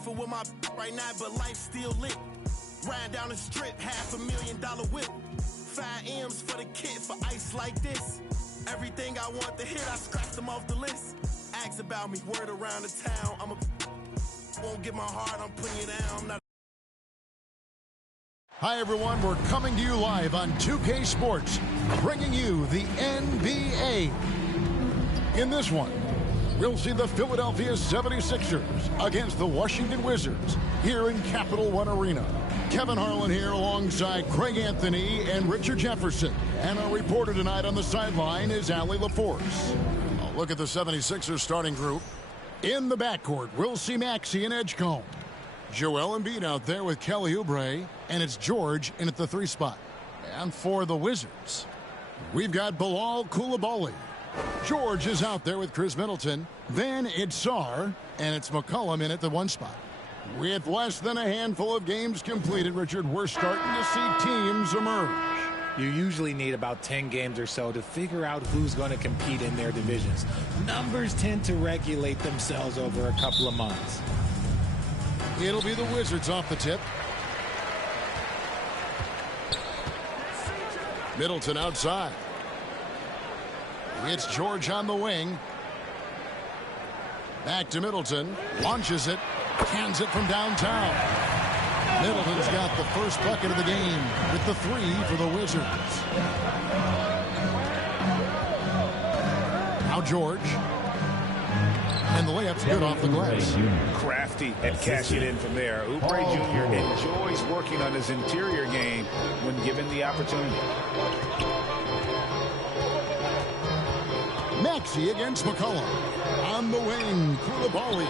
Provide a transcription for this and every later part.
beefing with my right now, but life still lit. Riding down the strip, $500,000 whip. 5 M's for the kid for ice like this. Everything I want to hit, I scratched them off the list. Ask about me, word around the town. Won't get my heart, I'm putting you down. I'm not. Hi, everyone. We're coming to you live on 2K Sports, bringing you the NBA. In this one, we'll see the Philadelphia 76ers against the Washington Wizards here in Capital One Arena. Kevin Harlan here alongside Craig Anthony and Richard Jefferson. And our reporter tonight on the sideline is Allie LaForce. A look at the 76ers starting group. In the backcourt, we'll see Maxey and Edgecombe. Joel Embiid out there with Kelly Oubre, and it's George in at the 3 spot. And for the Wizards, we've got Bilal Coulibaly. George is out there with Chris Middleton. Then it's Sarr, and it's McCollum in at the 1 spot. With less than a handful of games completed, Richard, we're starting to see teams emerge. You usually need about 10 games or so to figure out who's going to compete in their divisions. Numbers tend to regulate themselves over a couple of months. It'll be the Wizards off the tip. Middleton outside. It's George on the wing. Back to Middleton. Launches it. Cans it from downtown. Middleton's got the first bucket of the game with the 3 for the Wizards. Now George. And the layup's good off the glass. Crafty at cashing in from there. Oubre Jr. enjoys working on his interior game when given the opportunity. Maxey against McCollum. On the wing, Coulibaly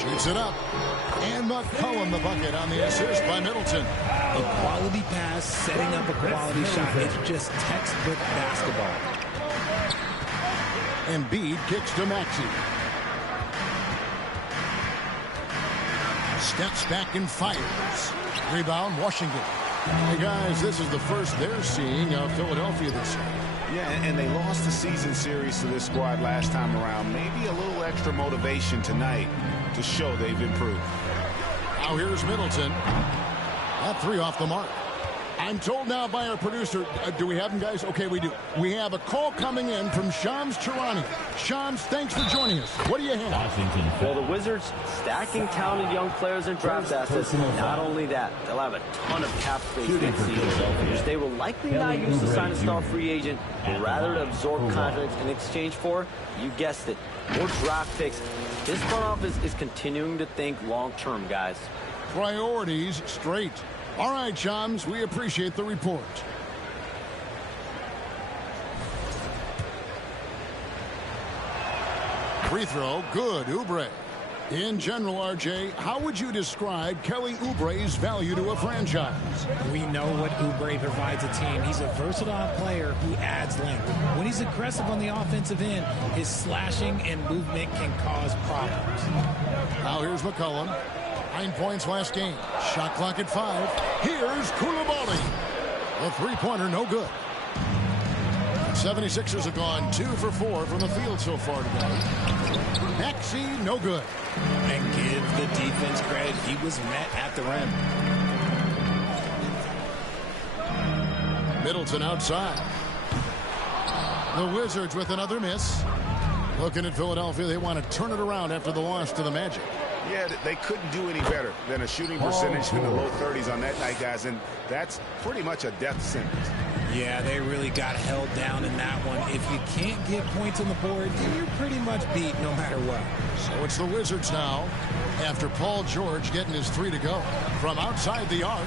shoots it up. And McCollum the bucket on the assist by Middleton. A quality pass, setting up a quality shot. It's just textbook basketball. Embiid kicks to Maxey. Steps back and fires. Rebound, Washington. Hey, guys, this is the first they're seeing of Philadelphia this year. Yeah, and they lost the season series to this squad last time around. Maybe a little extra motivation tonight to show they've improved. Now here's Middleton. That 3 off the mark. I'm told now by our producer, do we have him, guys? Okay, we do. We have a call coming in from Shams Charania. Shams, thanks for joining us. What do you have? Well, the Wizards stacking talented young players and draft assets. Not only that, they'll have a ton of cap space next season, which they will likely not use to sign a star free agent, but rather to absorb contracts in exchange for, you guessed it, more draft picks. This front office is continuing to think long-term, guys. Priorities straight. All right, Shams, we appreciate the report. Free throw, good, Oubre. In general, RJ, how would you describe Kelly Oubre's value to a franchise? We know what Oubre provides a team. He's a versatile player who adds length. When he's aggressive on the offensive end, his slashing and movement can cause problems. Now here's McCollum. 9 points last game. Shot clock at 5. Here's Coulibaly. The three-pointer, no good. 76ers have gone 2 for 4 from the field so far today. Maxey, no good. And give the defense credit. He was met at the rim. Middleton outside. The Wizards with another miss. Looking at Philadelphia, they want to turn it around after the loss to the Magic. Yeah, they couldn't do any better than a shooting percentage in the low 30s on that night, guys, and that's pretty much a death sentence. Yeah, they really got held down in that one. If you can't get points on the board, you're pretty much beat no matter what. So it's the Wizards now after Paul George getting his 3 to go. From outside the arc,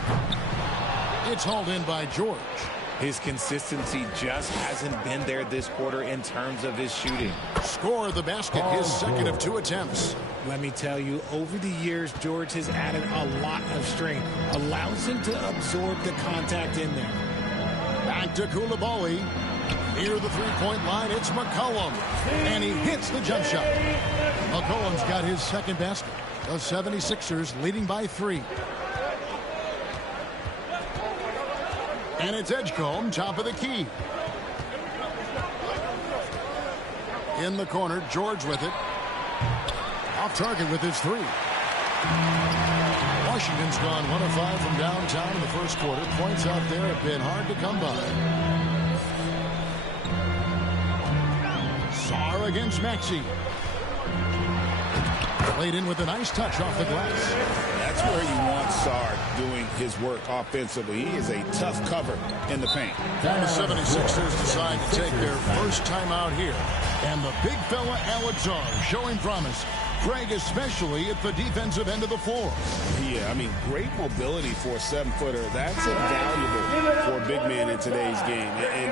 it's hauled in by George. His consistency just hasn't been there this quarter in terms of his shooting. Score the basket, his second of 2 attempts. Let me tell you, over the years, George has added a lot of strength. Allows him to absorb the contact in there. Back to Coulibaly. Near the three-point line, it's McCollum. And he hits the jump shot. McCollum's got his second basket. The 76ers leading by 3. And it's Edgecombe, top of the key. In the corner, George with it. Off target with his 3. Washington's gone 1 of 5 from downtown in the first quarter. Points out there have been hard to come by. Sarr against Maxey. Played in with a nice touch off the glass. That's where you want Sarr doing his work offensively. He is a tough cover in the paint. The 76ers decide to take their first time out here. And the big fella Alex Sarr showing promise. Greg especially at the defensive end of the floor. Yeah, I mean, great mobility for a 7-footer. That's invaluable for a big man in today's game. And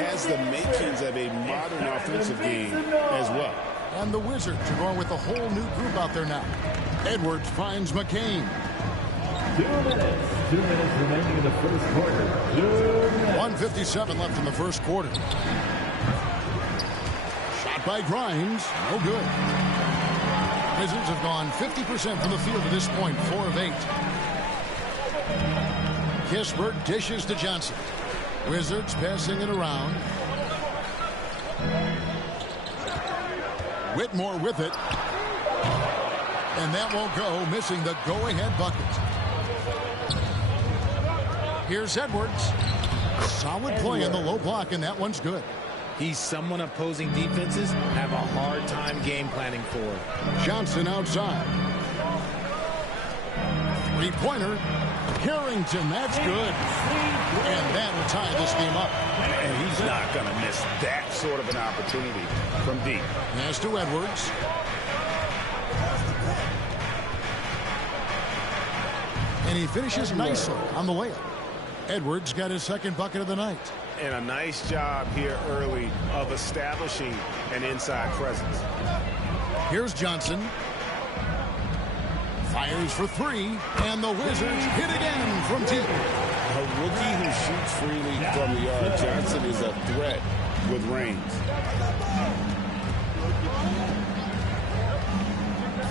has the makings of a modern offensive game as well. And the Wizards are going with a whole new group out there now. Edwards finds McCain. 2 minutes remaining in the first quarter. 1:57 left in the first quarter. Shot by Grimes. No good. Wizards have gone 50% from the field at this point, 4 of 8. Kispert dishes to Johnson. Wizards passing it around. Whitmore with it. And that won't go, missing the go-ahead bucket. Here's Edwards. Solid play in the low block, and that one's good. He's someone opposing defenses have a hard time game planning for. Johnson outside. Three-pointer. Harrington, that's good. And that will tie this game up. And he's not going to miss that sort of an opportunity from deep. Pass to Edwards. And he finishes nicely on the layup. Edwards got his second bucket of the night. And a nice job here early of establishing an inside presence. Here's Johnson. Fires for 3, and the Wizards hit again from deep. A rookie who shoots freely from the arc. Johnson is a threat with range.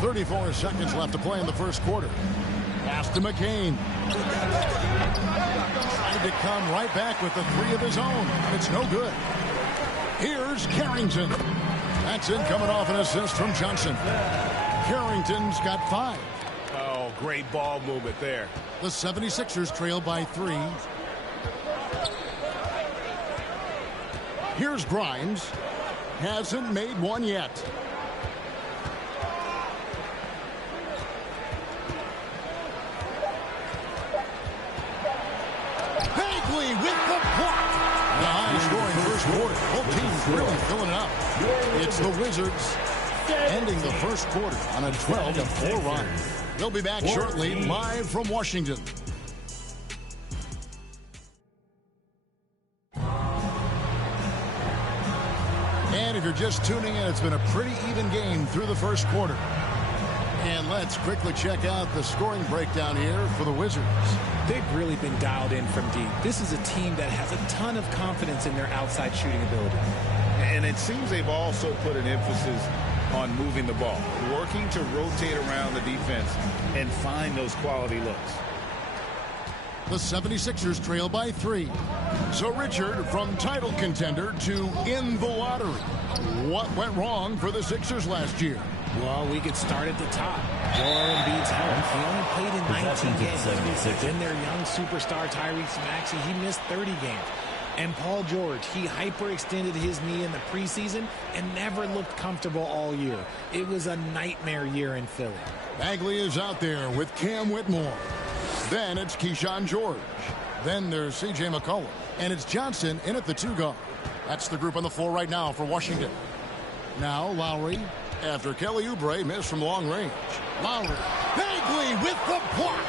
34 seconds left to play in the first quarter. Pass to McCain. Trying to come right back with the 3 of his own. It's no good. Here's Carrington. That's it, coming off an assist from Johnson. Carrington's got 5. Oh, great ball movement there. The 76ers trail by 3. Here's Grimes. Hasn't made one yet. Bagley with the block. The high-scoring first quarter. Both teams really filling it up. It's the Wizards ending the first quarter on a 12-4 run. They'll be back shortly, live from Washington. And if you're just tuning in, it's been a pretty even game through the first quarter. And let's quickly check out the scoring breakdown here for the Wizards. They've really been dialed in from deep. This is a team that has a ton of confidence in their outside shooting ability. And it seems they've also put an emphasis on moving the ball, working to rotate around the defense and find those quality looks. The 76ers trail by 3. So, Richard, from title contender to in the lottery, what went wrong for the Sixers last year? Well, we could start at the top. Joel Embiid's health. He only played in 19 games. Then their young superstar Tyrese Maxey, he missed 30 games. And Paul George, he hyperextended his knee in the preseason and never looked comfortable all year. It was a nightmare year in Philly. Bagley is out there with Cam Whitmore. Then it's Keyshawn George. Then there's C.J. McCollum. And it's Johnson in at the 2 guard. That's the group on the floor right now for Washington. Now Lowry after Kelly Oubre missed from long range. Lowry. Bagley with the block.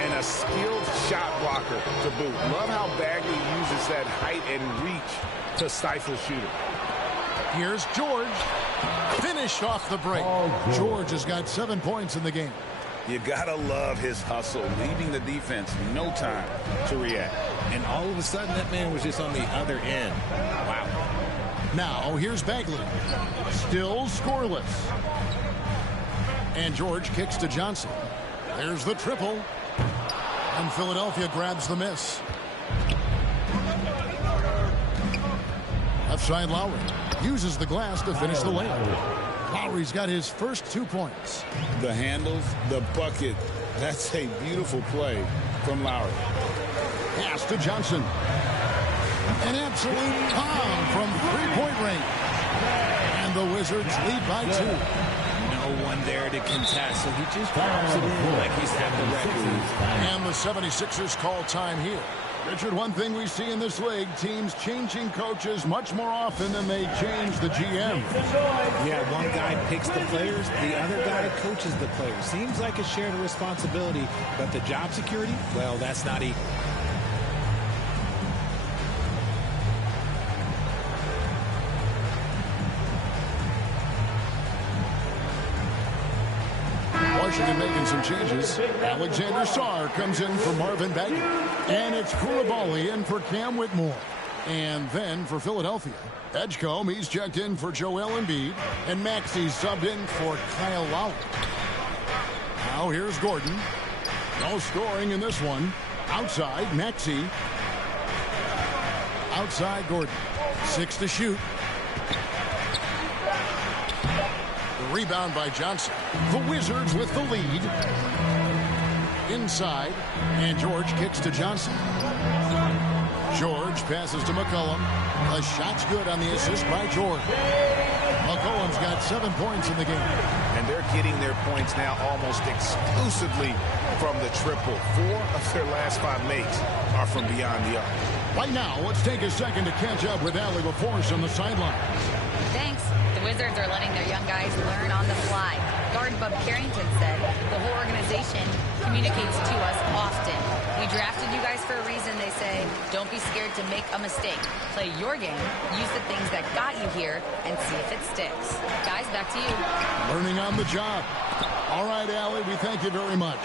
And a skilled shot blocker to boot. Love how Bagley uses that height and reach to stifle shooter. Here's George. Finished off the break. George has got 7 points in the game. You gotta love his hustle, leaving the defense no time to react. And all of a sudden, that man was just on the other end. Wow. Now, here's Bagley. Still scoreless. And George kicks to Johnson. There's the triple. And Philadelphia grabs the miss. Left side Lowry uses the glass to finish the layup. Lowry's got his first 2 points. The handles, the bucket. That's a beautiful play from Lowry. Pass to Johnson. An absolute bomb from three-point range. And the Wizards lead by 2. No one there to contest, so he just drops it in like he's had the record. And the 76ers call time here. Richard, one thing we see in this league, teams changing coaches much more often than they change the GM. Yeah, one guy picks the players, the other guy coaches the players. Seems like a shared responsibility, but the job security, well, that's not equal. Washington making some changes. Alexander Sarr comes in for Marvin Bagley. And it's Koulibaly in for Cam Whitmore. And then for Philadelphia, Edgecombe, he's checked in for Joel Embiid. And Maxey's subbed in for Kyle Lowry. Now here's Gordon. No scoring in this one. Outside, Maxey. Outside, Gordon. 6 to shoot. Rebound by Johnson. The Wizards with the lead. Inside. And George kicks to Johnson. George passes to McCollum. The shot's good on the assist by George. McCollum's got 7 points in the game. And they're getting their points now almost exclusively from the triple. 4 of their last 5 makes are from beyond the arc. Right now, let's take a second to catch up with Allie LaForce on the sideline. Thanks. The Wizards are letting their young guys learn on the fly. Guard Bub Carrington said the whole organization communicates to us often. We drafted you guys for a reason, they say. Don't be scared to make a mistake. Play your game, use the things that got you here, and see if it sticks. Guys, back to you. Learning on the job. All right, Allie, we thank you very much.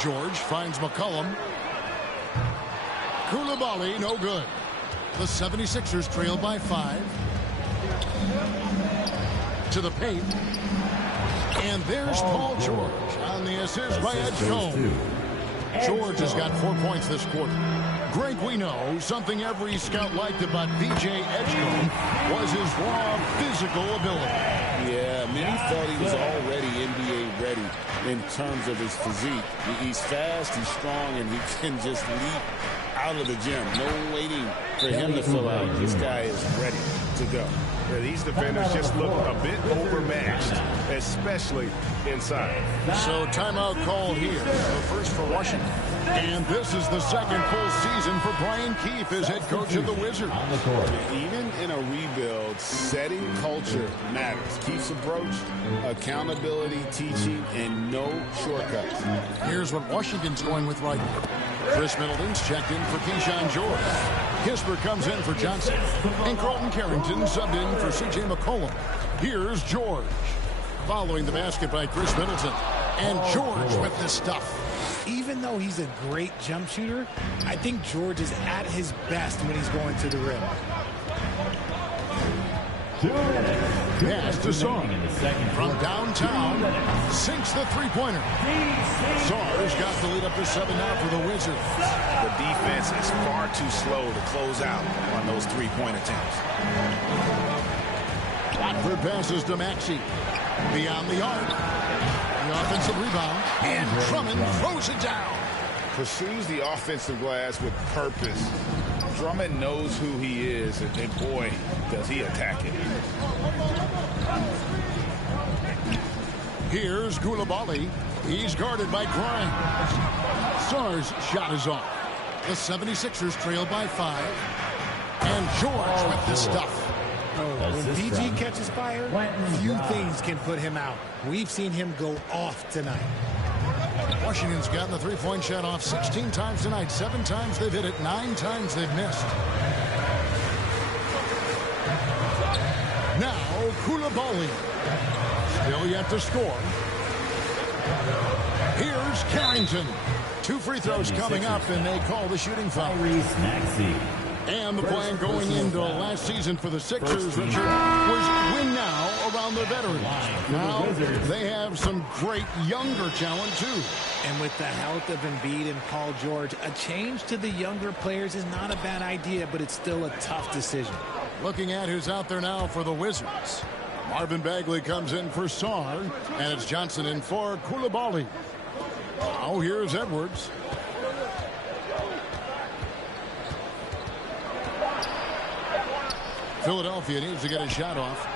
George finds McCollum. Koulibaly, no good. The 76ers trail by 5. To the paint. And there's Paul George on the assist by Edgecombe. George has got 4 points this quarter. Greg, we know something every scout liked about B.J. Edgecombe was his raw physical ability. Yeah, many thought he was already NBA ready in terms of his physique. He's fast, he's strong, and he can just leap out of the gym. No waiting for him to fill out. This guy is ready to go. Yeah, these defenders just look a bit overmatched, especially inside. So timeout call here. The first for Washington. And this is the second full season for Brian Keefe as head coach of the Wizards. Even in a rebuild, setting culture matters. Keefe's approach, accountability, teaching, and no shortcuts. Here's what Washington's going with right now. Chris Middleton's checked in for Keyshawn George. Kisper comes in for Johnson. And Carlton Carrington subbed in for C.J. McCollum. Here's George. Following the basket by Chris Middleton. And George with the stuff. Even though he's a great jump shooter, I think George is at his best when he's going to the rim. Pass to Sarr. From downtown, sinks the three-pointer. Sarr's got the lead up to 7 now for the Wizards. The defense is far too slow to close out on those three-point attempts. Watford passes to Maxey. Beyond the arc. The offensive rebound. And Drummond throws it down. Pursues the offensive glass with purpose. Drummond knows who he is, and boy, does he attack it. Here's Koulibaly. He's guarded by Grimes. Sarr's shot is off. The 76ers trail by 5. And George with the stuff. When PG catches fire, few things can put him out. We've seen him go off tonight. Washington's gotten the three-point shot off 16 times tonight. 7 times they've hit it. 9 times they've missed. Now, Koulibaly. Still yet to score. Here's Carrington. 2 free throws coming up, and they call the shooting foul. And the plan going into last season for the Sixers, Richard, was win now around the veterans. Now they have some great younger talent, too. And with the health of Embiid and Paul George, a change to the younger players is not a bad idea, but it's still a tough decision. Looking at who's out there now for the Wizards. Marvin Bagley comes in for Sarr, and it's Johnson in for Koulibaly. Now here's Edwards. Philadelphia needs to get a shot off.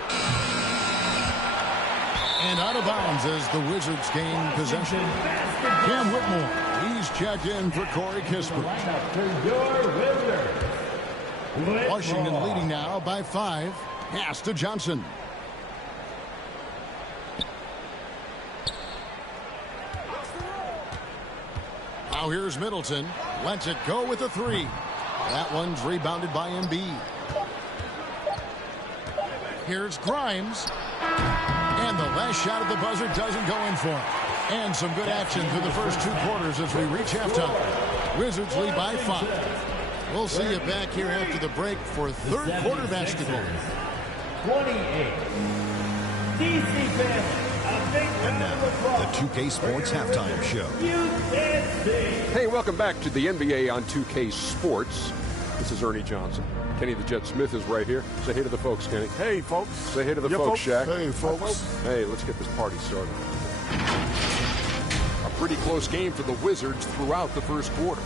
And out of bounds as the Wizards gain possession. Cam Whitmore, he's checked in for Corey Kispert. Washington leading now by 5. Pass to Johnson. Now here's Middleton. Lets it go with a 3. That one's rebounded by Embiid. Here's Grimes. And the last shot at the buzzer doesn't go in for him. And some good action through the first 2 quarters as we reach halftime. Wizards lead by 5. We'll see you back here after the break for third quarter basketball. 28. DC fans, a big and now, the 2K Sports Halftime Show. Hey, welcome back to the NBA on 2K Sports. This is Ernie Johnson. Kenny the Jet Smith is right here. Say hey to the folks, Kenny. Hey, folks. Say hey to the folks, Shaq. Hey, folks. Hey, let's get this party started. A pretty close game for the Wizards throughout the first quarter.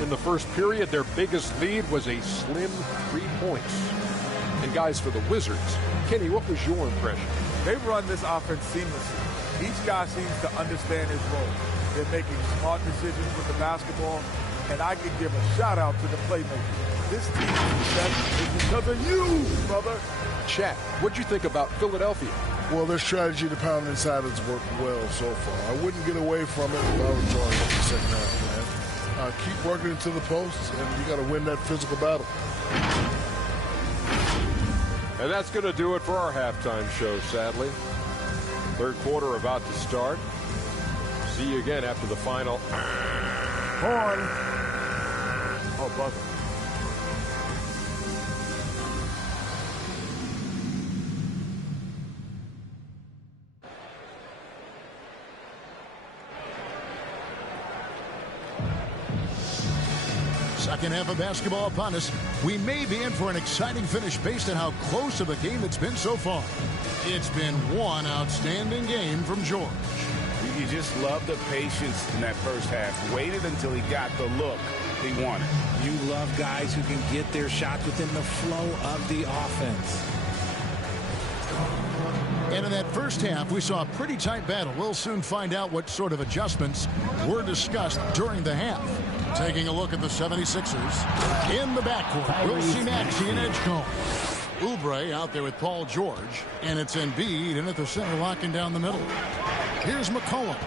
In the first period, their biggest lead was a slim 3 points. And guys, for the Wizards, Kenny, what was your impression? They run this offense seamlessly. Each guy seems to understand his role. They're making smart decisions with the basketball, and I can give a shout out to the playmakers. This team is because of you, brother. Shaq, what'd you think about Philadelphia? Well, their strategy to pound inside has worked well so far. I wouldn't get away from it if I was joining up the second half, man. Keep working into the posts, and you got to win that physical battle. And that's going to do it for our halftime show, sadly. Third quarter about to start. See you again after the final. Horn. Oh, buzzer. Second half of basketball upon us. We may be in for an exciting finish based on how close of a game it's been so far. It's been one outstanding game from George. You just love the patience in that first half. Waited until he got the look he wanted. You love guys who can get their shots within the flow of the offense. And in that first half, we saw a pretty tight battle. We'll soon find out what sort of adjustments were discussed during the half. Taking a look at the 76ers. In the backcourt, we'll see Maxey and Edgecombe. Oubre out there with Paul George. And it's Embiid in at the center, locking down the middle. Here's McCollum.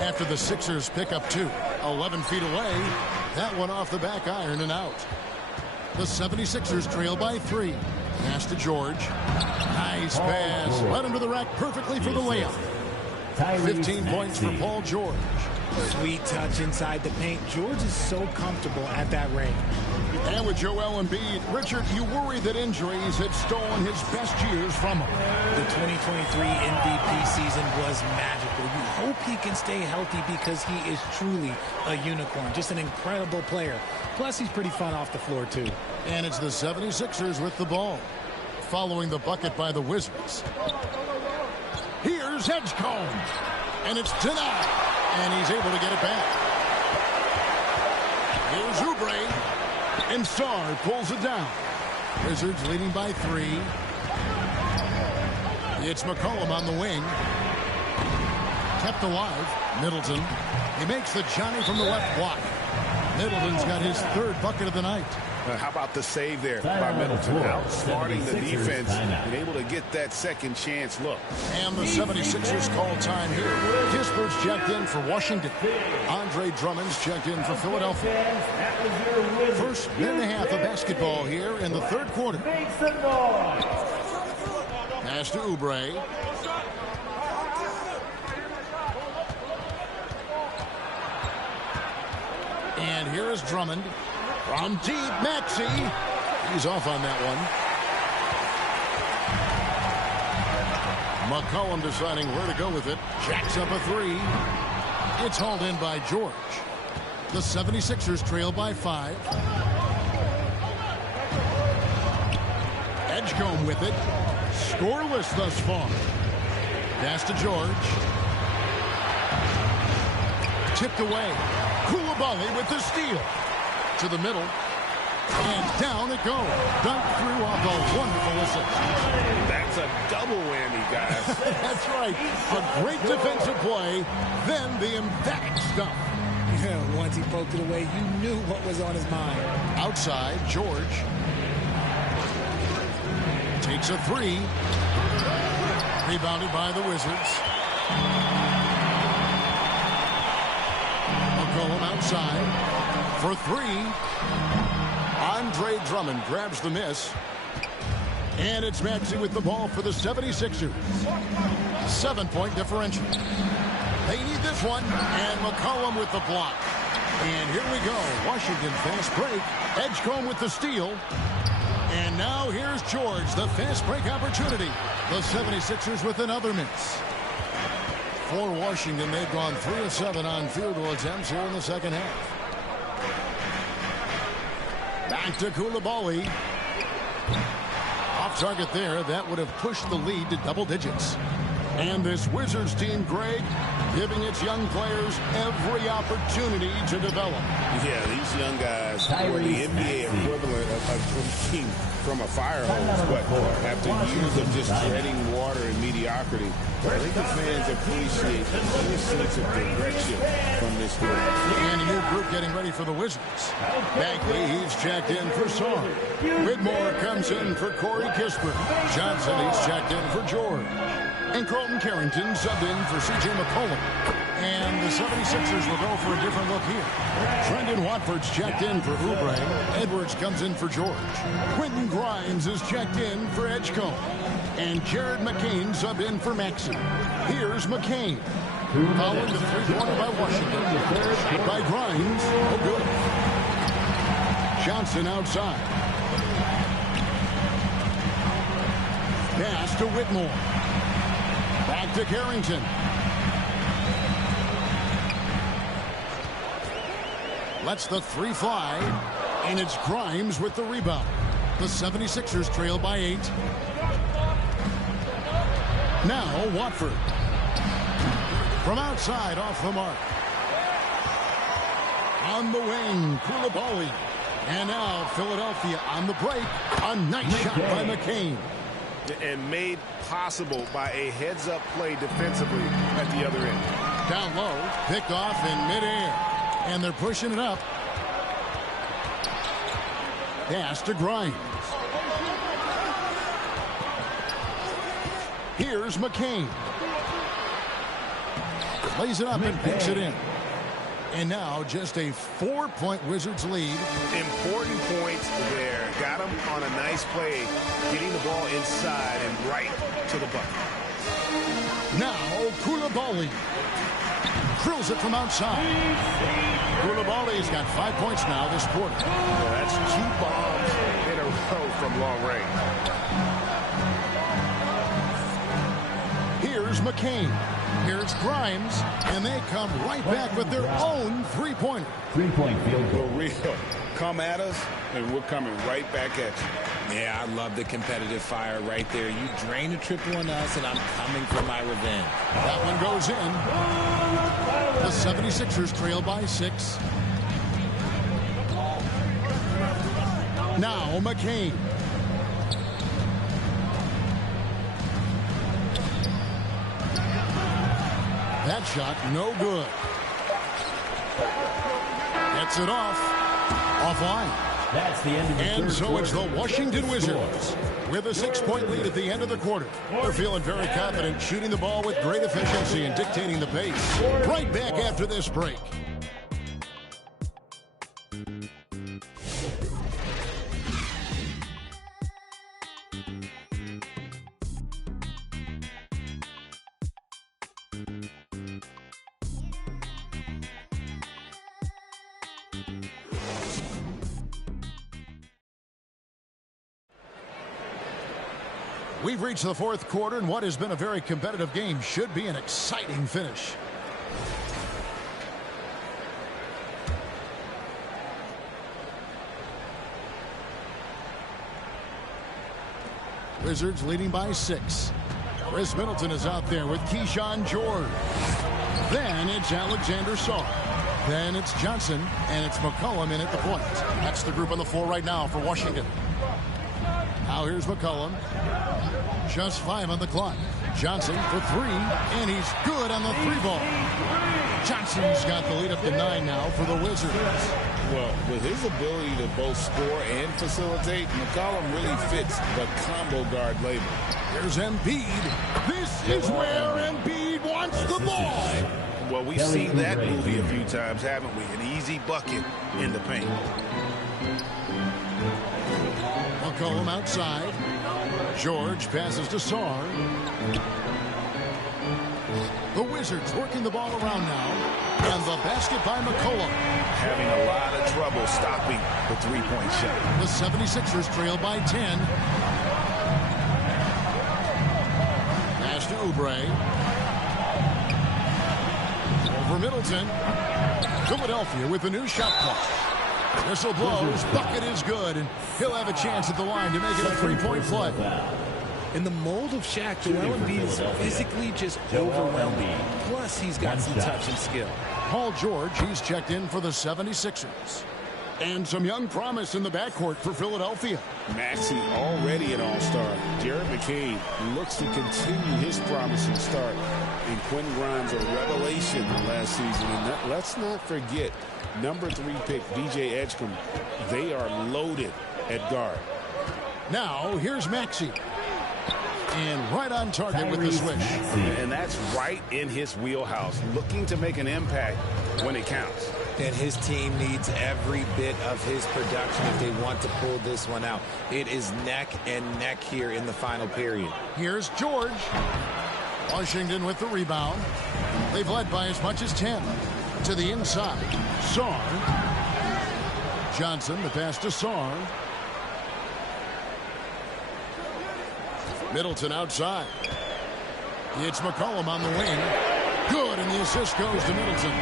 After the Sixers pick up 2. 11 feet away. That one off the back iron and out. The 76ers trail by 3. Pass to George. Nice pass. Led him to the rack perfectly for the layup. 15 points for Paul George. Sweet touch inside the paint. George is so comfortable at that range. And with Joel Embiid, Richard, you worry that injuries had stolen his best years from him. The 2023 MVP season was magical. You hope he can stay healthy because he is truly a unicorn. Just an incredible player. Plus, he's pretty fun off the floor, too. And it's the 76ers with the ball. Following the bucket by the Wizards. Here's Edgecombe. And it's denied. And he's able to get it back. Here's Oubre. And Sarr pulls it down. Wizards leading by 3. It's McCollum on the wing. Kept alive. Middleton. He makes the Johnny from the left block. Middleton's got his 3rd bucket of the night. How about the save there by Middleton? Outsmarting the defense and able to get that second chance look. And the 76ers call time here. Kispert's checked in for Washington. Andre Drummond's checked in for Philadelphia. First minute and a half of basketball here in the third quarter. Pass to Oubre. And here is Drummond. From deep, Maxey. He's off on that one. McCollum deciding where to go with it. Jacks up a 3. It's hauled in by George. The 76ers trail by 5. Edgecombe with it. Scoreless thus far. Pass to George. Tipped away. Koulibaly with the steal. To the middle. And down it goes. Dunked through off a wonderful assist. That's a double whammy, guys. That's right. A great defensive play, then the emphatic stuff. Yeah, once he poked it away, you knew what was on his mind. Outside, George. Takes a three. Rebounded by the Wizards. McCollum outside for three. Andre Drummond grabs the miss. And it's Maxey with the ball for the 76ers. 7-point differential. They need this one. And McCollum with the block. And here we go. Washington fast break. Edgecombe with the steal. And now here's George, the fast break opportunity. The 76ers with another miss. For Washington, they've gone 3 of 7 on field goal attempts here in the second half. Back to Koulibaly. Off target there. That would have pushed the lead to double digits. And this Wizards team, Greg, giving its young players every opportunity to develop. Yeah, these young guys are the NBA equivalent of being from a fire hose, but after years of just treading water and mediocrity, I think the fans appreciate the sense of direction from this group. And a new group getting ready for the Wizards. Bagley, he's checked in for Song. Whitmore comes in for Corey Kispert. Johnson, he's checked in for George. And Carlton Carrington subbed in for C.J. McCollum. And the 76ers will go for a different look here. Trendon Watford's checked in for Oubre. Edwards comes in for George. Quentin Grimes is checked in for Edgecombe. And Jared McCain subbed in for Maxey. Here's McCain. Following the three-pointer by Washington. Shot by Grimes. Oh, good. Johnson outside. Pass to Whitmore. Back to Carrington. Lets the three fly. And it's Grimes with the rebound. The 76ers trail by 8. Now Watford. From outside off the mark. On the wing, Koulibaly. And now Philadelphia on the break. A nice shot by McCain. And made possible by a heads-up play defensively at the other end. Down low, picked off in midair. And they're pushing it up. Pass to Grimes. Here's McCain. Lays it up and picks it in. And now just a 4-point Wizards lead. Important points there. Got him on a nice play, getting the ball inside and right to the bucket. Now Koulibaly drills it from outside. Koulibaly's got 5 points now this quarter. Yeah, that's 2 bombs in a row from long range. Here's McCain. Here's Grimes, and they come right back with their own three-pointer. 3-point field goal. For real. Come at us, and we're coming right back at you. Yeah, I love the competitive fire right there. You drain a triple on us, and I'm coming for my revenge. That one goes in. The 76ers trail by 6. Now McCain. That shot, no good. Gets it offline. That's the end of the And so quarter. it's the Washington Wizards with a 6-point lead at the end of the quarter. They're feeling very confident, shooting the ball with great efficiency and dictating the pace. Right back after this break. We've reached the fourth quarter, and what has been a very competitive game should be an exciting finish. Wizards leading by 6. Chris Middleton is out there with Keyshawn George. Then it's Alexander Saar. Then it's Johnson, and it's McCollum in at the point. That's the group on the floor right now for Washington. Now here's McCollum. Just 5 on the clock. Johnson for 3, and he's good on the 3-ball. Johnson's got the lead up to 9 now for the Wizards. Well, with his ability to both score and facilitate, McCollum really fits the combo guard label. Here's Embiid. This is where Embiid wants the ball. Well, we've seen that movie a few times, haven't we? An easy bucket in the paint. McCollum outside. George passes to Saar. The Wizards working the ball around now. And the basket by McCollum. Having a lot of trouble stopping the three-point shot. The 76ers trail by 10. Pass to Oubre. Over Middleton. Philadelphia with a new shot clock. Whistle blows. Bucket is good. And he'll have a chance at the line to make it a 3-point play. In the mold of Shaq, Joel Embiid is physically just overwhelming. Plus, he's got some touch and skill. Paul George, he's checked in for the 76ers. And some young promise in the backcourt for Philadelphia. Maxey already an all-star. Jared McCain looks to continue his promising start. And Quentin Grimes a revelation last season. And let's not forget, number 3 pick DJ Edgecombe. They are loaded at guard. Now, here's Maxey. And right on target with the switch. And that's right in his wheelhouse, looking to make an impact when it counts. And his team needs every bit of his production if they want to pull this one out. It is neck and neck here in the final period. Here's George. Washington with the rebound. They've led by as much as 10. To the inside. Saar. Johnson, the pass to Saar. Middleton outside. It's McCollum on the wing. Good, and the assist goes to Middleton.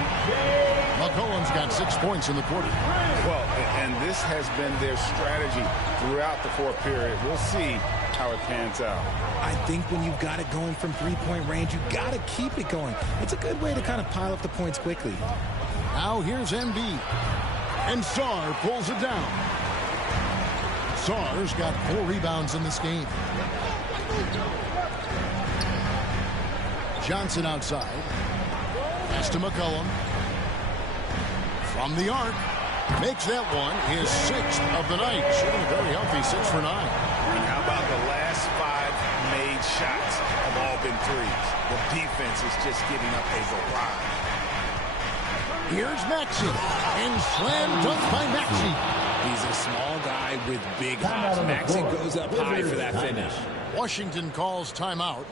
McCollum's got 6 points in the quarter. Well, and this has been their strategy throughout the fourth period. We'll see how it pans out. I think when you've got it going from three-point range, you've got to keep it going. It's a good way to kind of pile up the points quickly. Now here's Embiid. And Saar pulls it down. Saar's got 4 rebounds in this game. Johnson outside. Pass to McCollum. From the arc. Makes that one his 6th of the night. Shooting a very healthy 6 for 9. And how about the last 5 made shots have all been threes? The defense is just giving up a barrage. Here's Maxey. And slam dunk by Maxey. He's a small guy with big hops. Maxey goes up high for that finish. Washington calls timeout.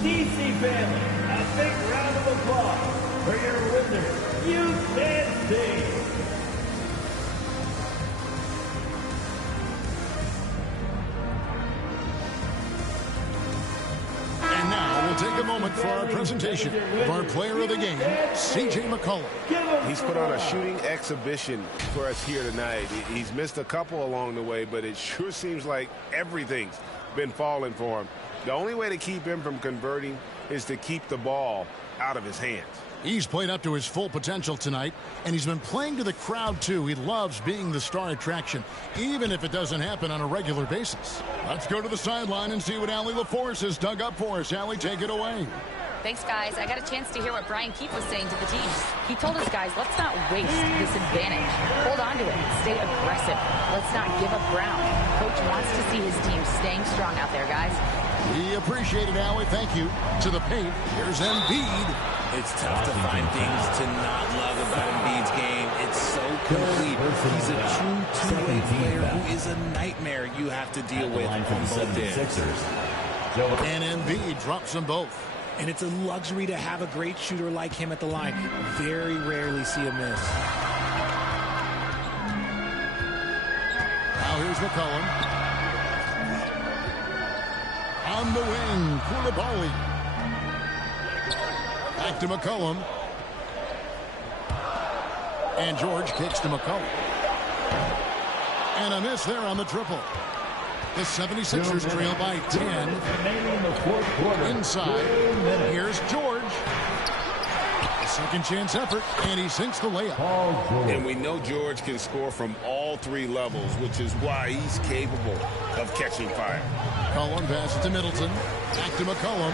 DC family, a big round of applause for your Wizards. You can't see. And now we'll take a moment for our presentation of our player of the game, C.J. McCollum. He's put on a shooting exhibition for us here tonight. He's missed a couple along the way, but it sure seems like everything's been falling for him. The only way to keep him from converting is to keep the ball out of his hands. He's played up to his full potential tonight, and he's been playing to the crowd, too. He loves being the star attraction, even if it doesn't happen on a regular basis. Let's go to the sideline and see what Allie LaForce has dug up for us. Allie, take it away. Thanks, guys. I got a chance to hear what Brian Keefe was saying to the team. He told us, guys, let's not waste this advantage. Hold on to it. Stay aggressive. Let's not give up ground. Coach wants to see his team staying strong out there, guys. We appreciate it, Allie. Thank you. To the paint, here's Embiid. It's tough to find things to not love about Embiid's game. It's so complete. He's a true two-way player who is a nightmare you have to deal with from both ends. And Embiid drops them both. And it's a luxury to have a great shooter like him at the line. Very rarely see a miss. Now here's McCollum. On the wing, Koulibaly. Back to McCollum. And George kicks to McCollum. And a miss there on the triple. The 76ers trail by 10. Inside. Here's George. A second chance effort, and he sinks the layup. And we know George can score from all three levels, which is why he's capable of catching fire. McCollum passes to Middleton. Back to McCollum.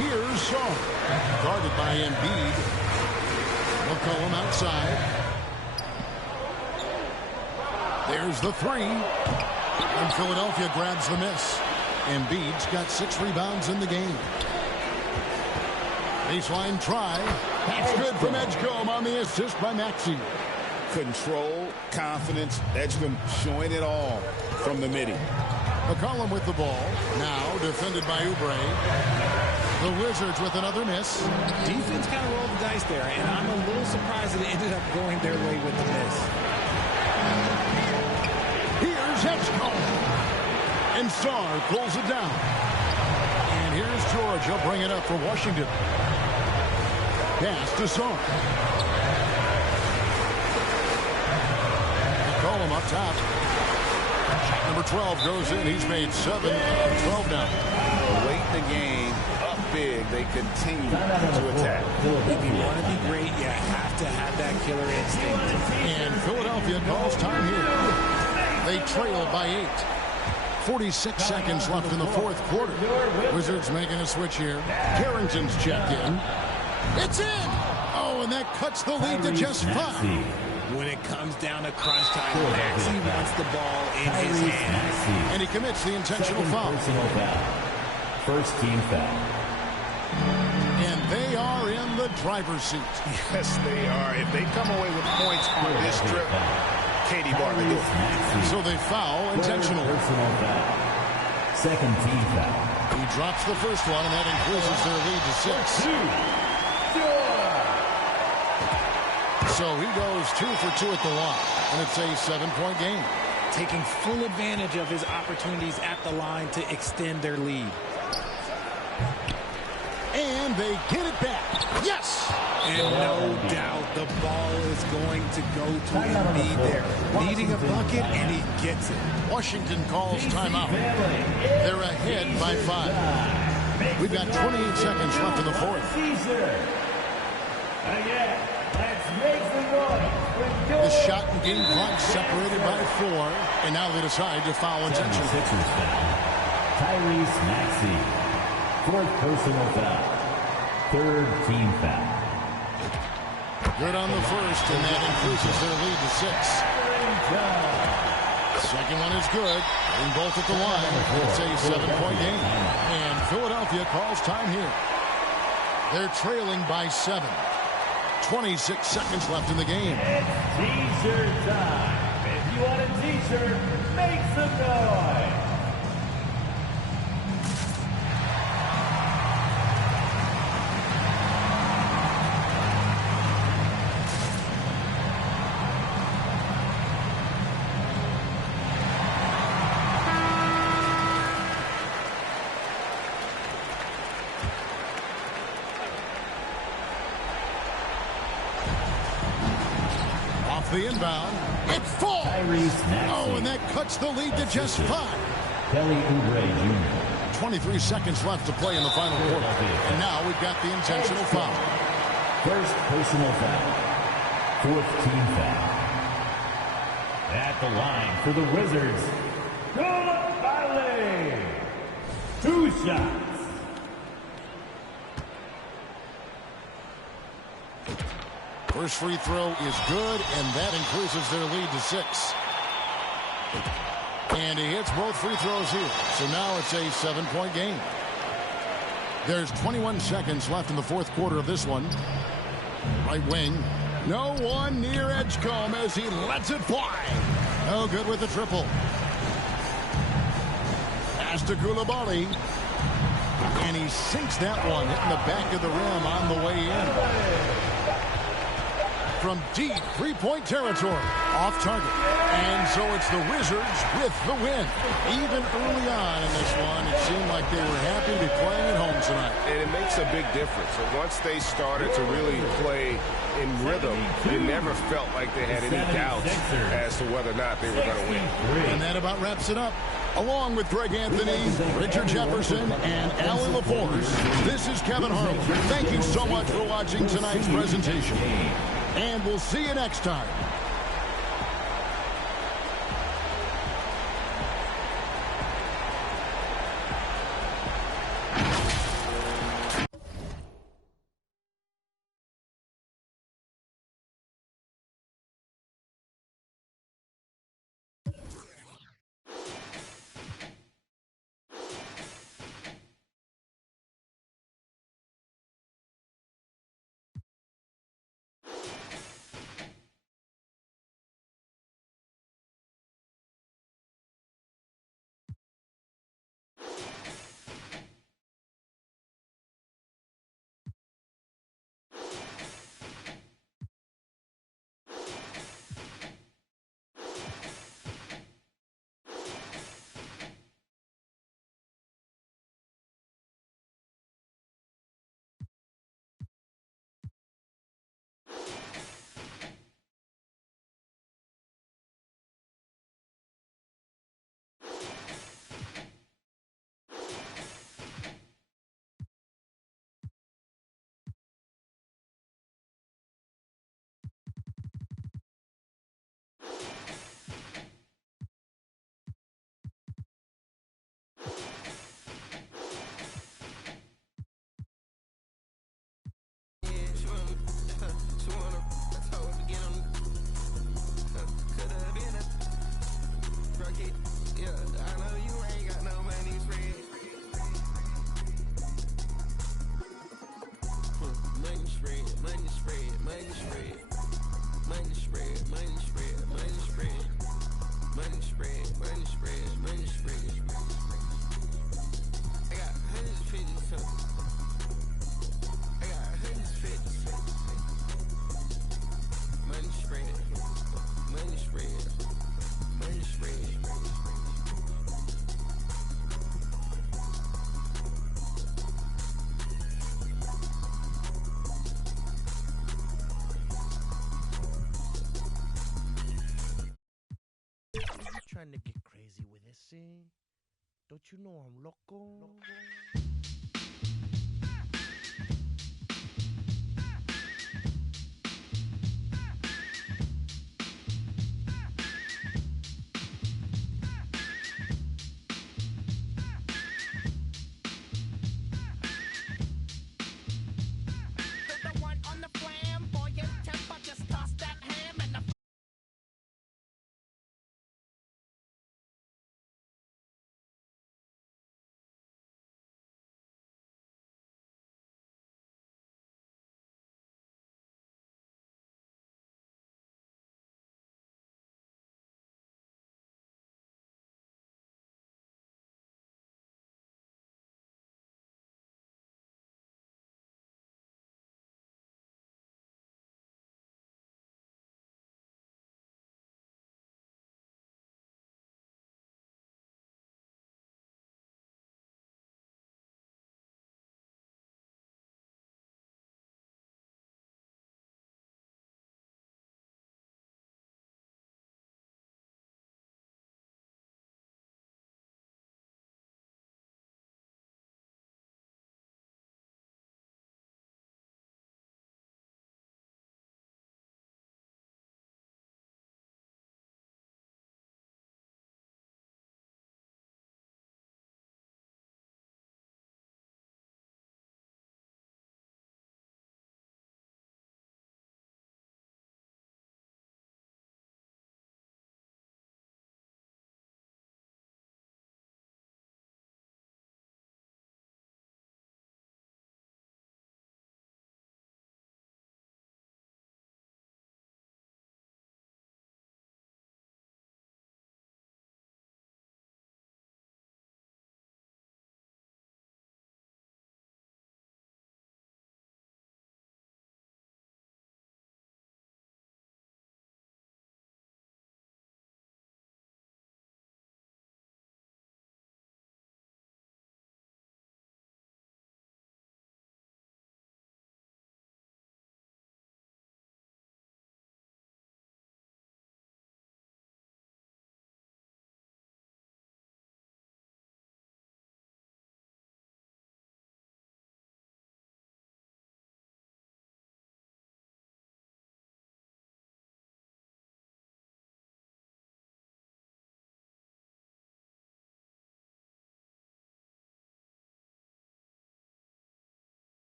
Here's Shaw. Guarded by Embiid. McCollum outside. There's the three. And Philadelphia grabs the miss. Embiid's got 6 rebounds in the game. Baseline try. That's good from Edgecombe on the assist by Maxey. Control, confidence, Edgecombe showing it all from the midi. McCollum with the ball. Now defended by Oubre. The Wizards with another miss. Defense kind of rolled the dice there, and I'm a little surprised that it ended up going their way with the miss. Here's Edgecombe. And Sarr pulls it down. And here's George. He'll bring it up for Washington. Pass to Sarr. McCollum up top. Shot number 12 goes in. He's made 7 of 12 now. Late in the game, up big, they continue to attack. If you want to be great, you have to have that killer instinct. And Philadelphia calls time here. They trail by 8. 46 seconds left in the fourth quarter. Wizards making a switch here. Carrington's checked in. It's in! Oh, and that cuts the lead to just 5. When it comes down to crunch time, Maxey wants the ball in his hands. And he commits the intentional foul. First team foul. And they are in the driver's seat. Yes, they are. If they come away with points on this trip, Katie Barton goes. So they foul intentionally. Second team foul. He drops the first one, and that increases their lead to 6. So he goes 2 for 2 at the line, and it's a 7-point game. Taking full advantage of his opportunities at the line to extend their lead. And they get it back. Yes! And no doubt the ball is going to go to Embiid there. Needing a bucket, and he gets it. Washington calls timeout. They're ahead by 5. We've got 28 seconds left in the fourth. Again, let's make some noise. The shot and game clock separated by 4. And now they decide to foul intentionally. Tyrese Maxey. 4th personal foul. 3rd team foul. Good on the first, and that increases their lead to 6. Second one is good. In both at the line. It's a 7-point game. And Philadelphia calls time here. They're trailing by 7. 26 seconds left in the game. It's t-shirt time. If you want a t-shirt, make some noise. The inbound. It falls. Oh, and that cuts the lead to just 5. Kelly Oubre Jr. 23 seconds left to play in the final quarter. And now we've got the intentional foul. First personal foul. 4th team foul. At the line for the Wizards. Koulibaly. 2 shots. First free throw is good, and that increases their lead to 6. And he hits both free throws here. So now it's a 7-point game. There's 21 seconds left in the fourth quarter of this one. Right wing. No one near Edgecombe as he lets it fly. No good with the triple. Pass to Koulibaly. And he sinks that one, hitting the back of the rim on the way in. From deep three-point territory, off target. And so it's the Wizards with the win. Even early on in this one, it seemed like they were happy to be playing at home tonight. And it makes a big difference. So once they started to really play in rhythm. It never felt like they had any doubts as to whether or not they were going to win. And that about wraps it up. Along with Greg Anthony, Richard Jefferson, and Alan LaForce, this is Kevin Harlan. Thank you so much for watching tonight's presentation. And we'll see you next time. Trying to get crazy with this, see? Don't you know I'm loco?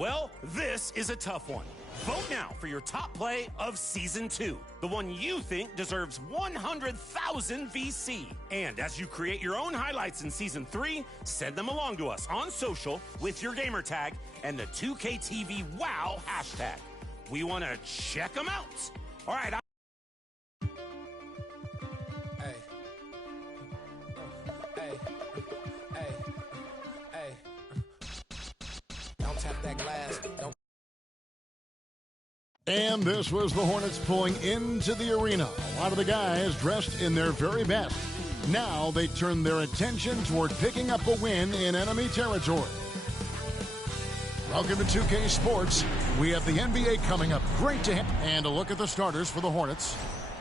Well, this is a tough one. Vote now for your top play of Season 2, the one you think deserves 100,000 VC. And as you create your own highlights in Season 3, send them along to us on social with your gamer tag and the 2KTV WOW hashtag. We want to check them out. All right. Don't tap that glass. Don't. And this was the Hornets pulling into the arena. A lot of the guys dressed in their very best. Now they turn their attention toward picking up a win in enemy territory. Welcome to 2K Sports. We have the NBA coming up. Great to have. And a look at the starters for the Hornets.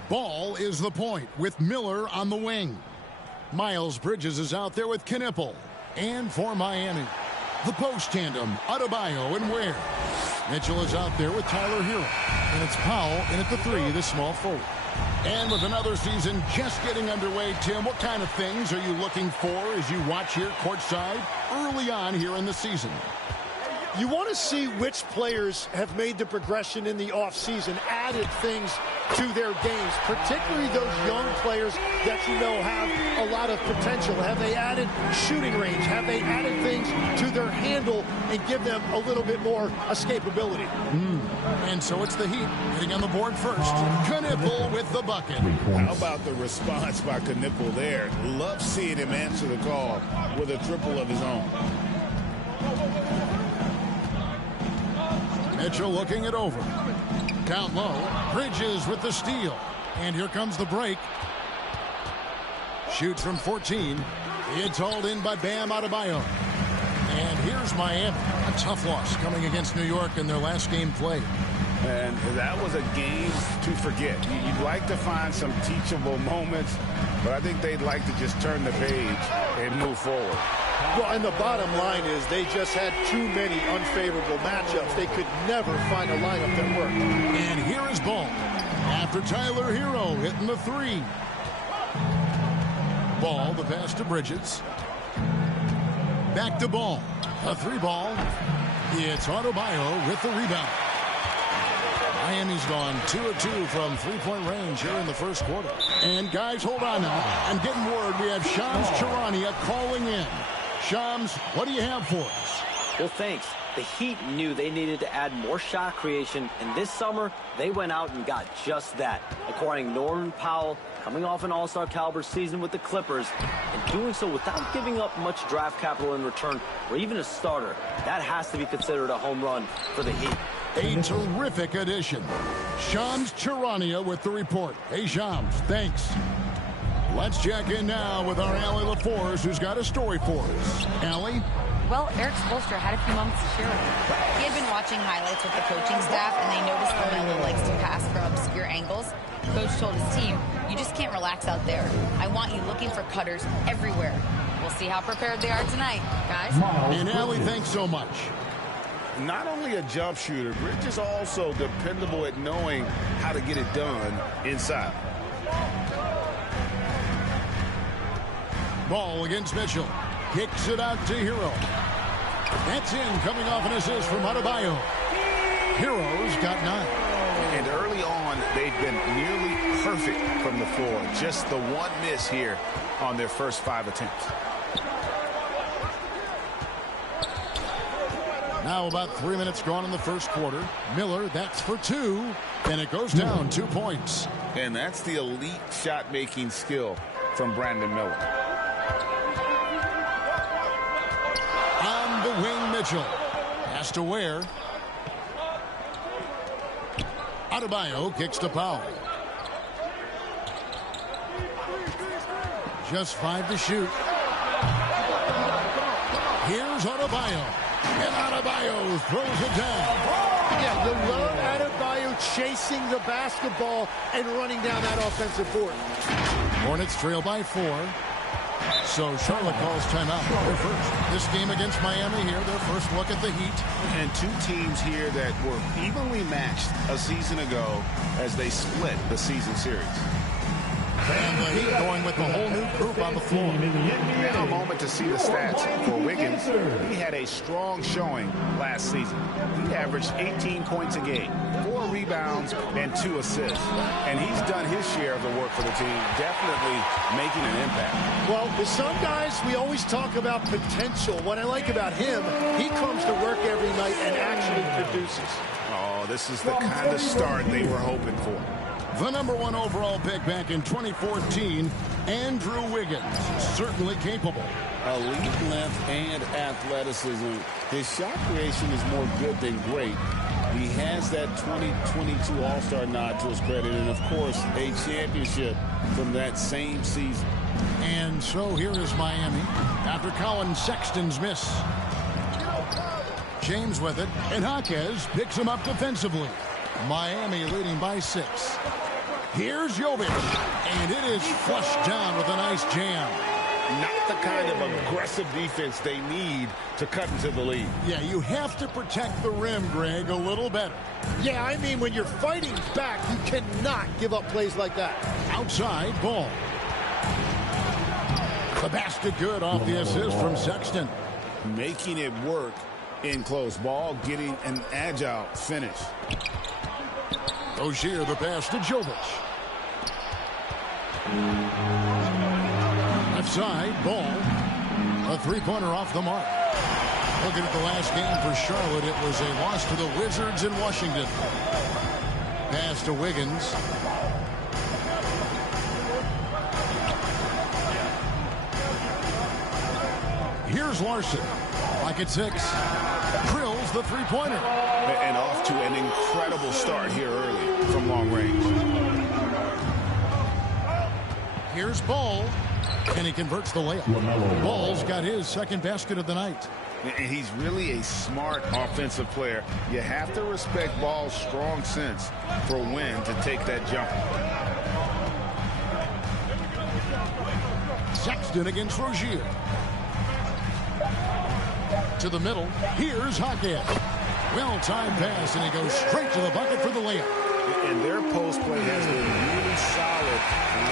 Ball is the point with Miller on the wing. Miles Bridges is out there with Knipple. And for Miami, the post tandem, Adebayo and Ware. Mitchell is out there with Tyler Hero. And it's Powell in at the 3, the small forward. And with another season just getting underway, Tim, what kind of things are you looking for as you watch here courtside early on here in the season? You want to see which players have made the progression in the offseason, added things to their games, particularly those young players that you know have a lot of potential. Have they added shooting range? Have they added things to their handle and give them a little bit more escapability? And so it's the Heat getting on the board first. Knipple with the bucket. How about the response by Knipple there? Love seeing him answer the call with a triple of his own. Mitchell looking it over. Down low. Bridges with the steal. And here comes the break. Shoots from 14. It's hauled in by Bam Adebayo. And here's Miami. A tough loss coming against New York in their last game played. And that was a game to forget. You'd like to find some teachable moments, but I think they'd like to just turn the page and move forward. Well, and the bottom line is they just had too many unfavorable matchups. They could never find a lineup that worked. And here is Ball. After Tyler Hero hitting the 3. Ball, the pass to Bridges. Back to Ball. A 3 ball. It's Adebayo with the rebound. Miami's gone 2 of 2 from three-point range here in the first quarter. And guys, hold on now. I'm getting word we have Shams Charania calling in. Shams, what do you have for us? Well, thanks. The Heat knew they needed to add more shot creation, and this summer, they went out and got just that, acquiring Norman Powell, coming off an all-star caliber season with the Clippers, and doing so without giving up much draft capital in return, or even a starter. That has to be considered a home run for the Heat. A terrific addition. Shams Charania with the report. Hey, Shams, thanks. Let's check in now with our Allie LaForce, who's got a story for us. Allie? Well, Eric Spoelstra had a few moments to share with me. He had been watching highlights with the coaching staff, and they noticed LaMelo likes to pass from obscure angles. Coach told his team, you just can't relax out there. I want you looking for cutters everywhere. We'll see how prepared they are tonight, guys. And Allie, thanks so much. Not only a jump shooter, Bridge is also dependable at knowing how to get it done inside. Ball against Mitchell. Kicks it out to Hero. That's in, coming off an assist from Adebayo. Hero's got 9. And early on, they've been nearly perfect from the floor. Just the one miss here on their first 5 attempts. Now about 3 minutes gone in the first quarter. Miller, that's for 2. And it goes down 2 points. And that's the elite shot-making skill from Brandon Miller. On the wing, Mitchell. Pass to Ware. Adebayo kicks to Powell. Just 5 to shoot. Here's Adebayo. And Adebayo throws it down. Yeah, you love Adebayo chasing the basketball and running down that offensive board. Hornets trail by 4. So Charlotte calls timeout. Their first. This game against Miami here, their first look at the Heat. And 2 teams here that were evenly matched a season ago as they split the season series. And the Heat going with the whole new group on the floor. Now a moment to see the stats for Wiggins. He had a strong showing last season. He averaged 18 points a game, 4 rebounds, and 2 assists. And he's done his share of the work for the team, definitely making an impact. Well, with some guys, we always talk about potential. What I like about him, he comes to work every night and actually produces. Oh, this is the kind of start they were hoping for. The #1 overall pick back in 2014, Andrew Wiggins, certainly capable. Elite length and athleticism. His shot creation is more good than great. He has that 2022 All-Star nod to his credit, and of course, a championship from that same season. And so here is Miami after Colin Sexton's miss. James with it, and Jaquez picks him up defensively. Miami leading by 6. Here's Jovic, and it is flushed down with a nice jam. Not the kind of aggressive defense they need to cut into the lead. Yeah, you have to protect the rim, Greg, a little better. Yeah, I mean, when you're fighting back, you cannot give up plays like that. Outside, ball. The basket good off the assist from Sexton. Making it work in close ball, getting an agile finish. Rozier, the pass to Jovic. Left side, ball. A three-pointer off the mark. Looking at the last game for Charlotte, it was a loss to the Wizards in Washington. Pass to Wiggins. Here's Larson. Back at 6. Drills the three-pointer. And off to an incredible start here early from long range. Here's Ball. And he converts the layup. Ball's got his second basket of the night. And he's really a smart offensive player. You have to respect Ball's strong sense for when to take that jump. Sexton against Rozier. To the middle. Here's Jaquez. Well-timed pass, and he goes straight to the bucket for the layup. And their post play has been really solid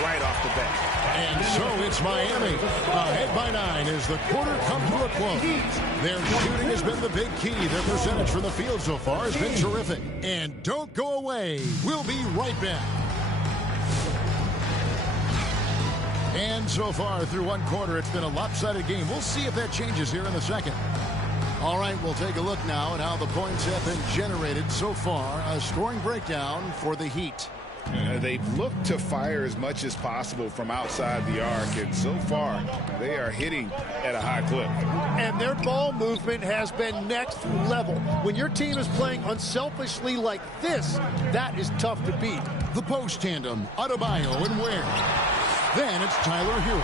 right off the bat. And so it's Miami ahead by 9 as the quarter comes to a close. Their shooting has been the big key. Their percentage from the field so far has been terrific. And don't go away. We'll be right back. And so far through one quarter, it's been a lopsided game. We'll see if that changes here in the second. All right, we'll take a look now at how the points have been generated so far. A scoring breakdown for the Heat. They've looked to fire as much as possible from outside the arc, and so far they are hitting at a high clip. And their ball movement has been next level. When your team is playing unselfishly like this, that is tough to beat. The post tandem, Adebayo and Ware. Then it's Tyler Hero.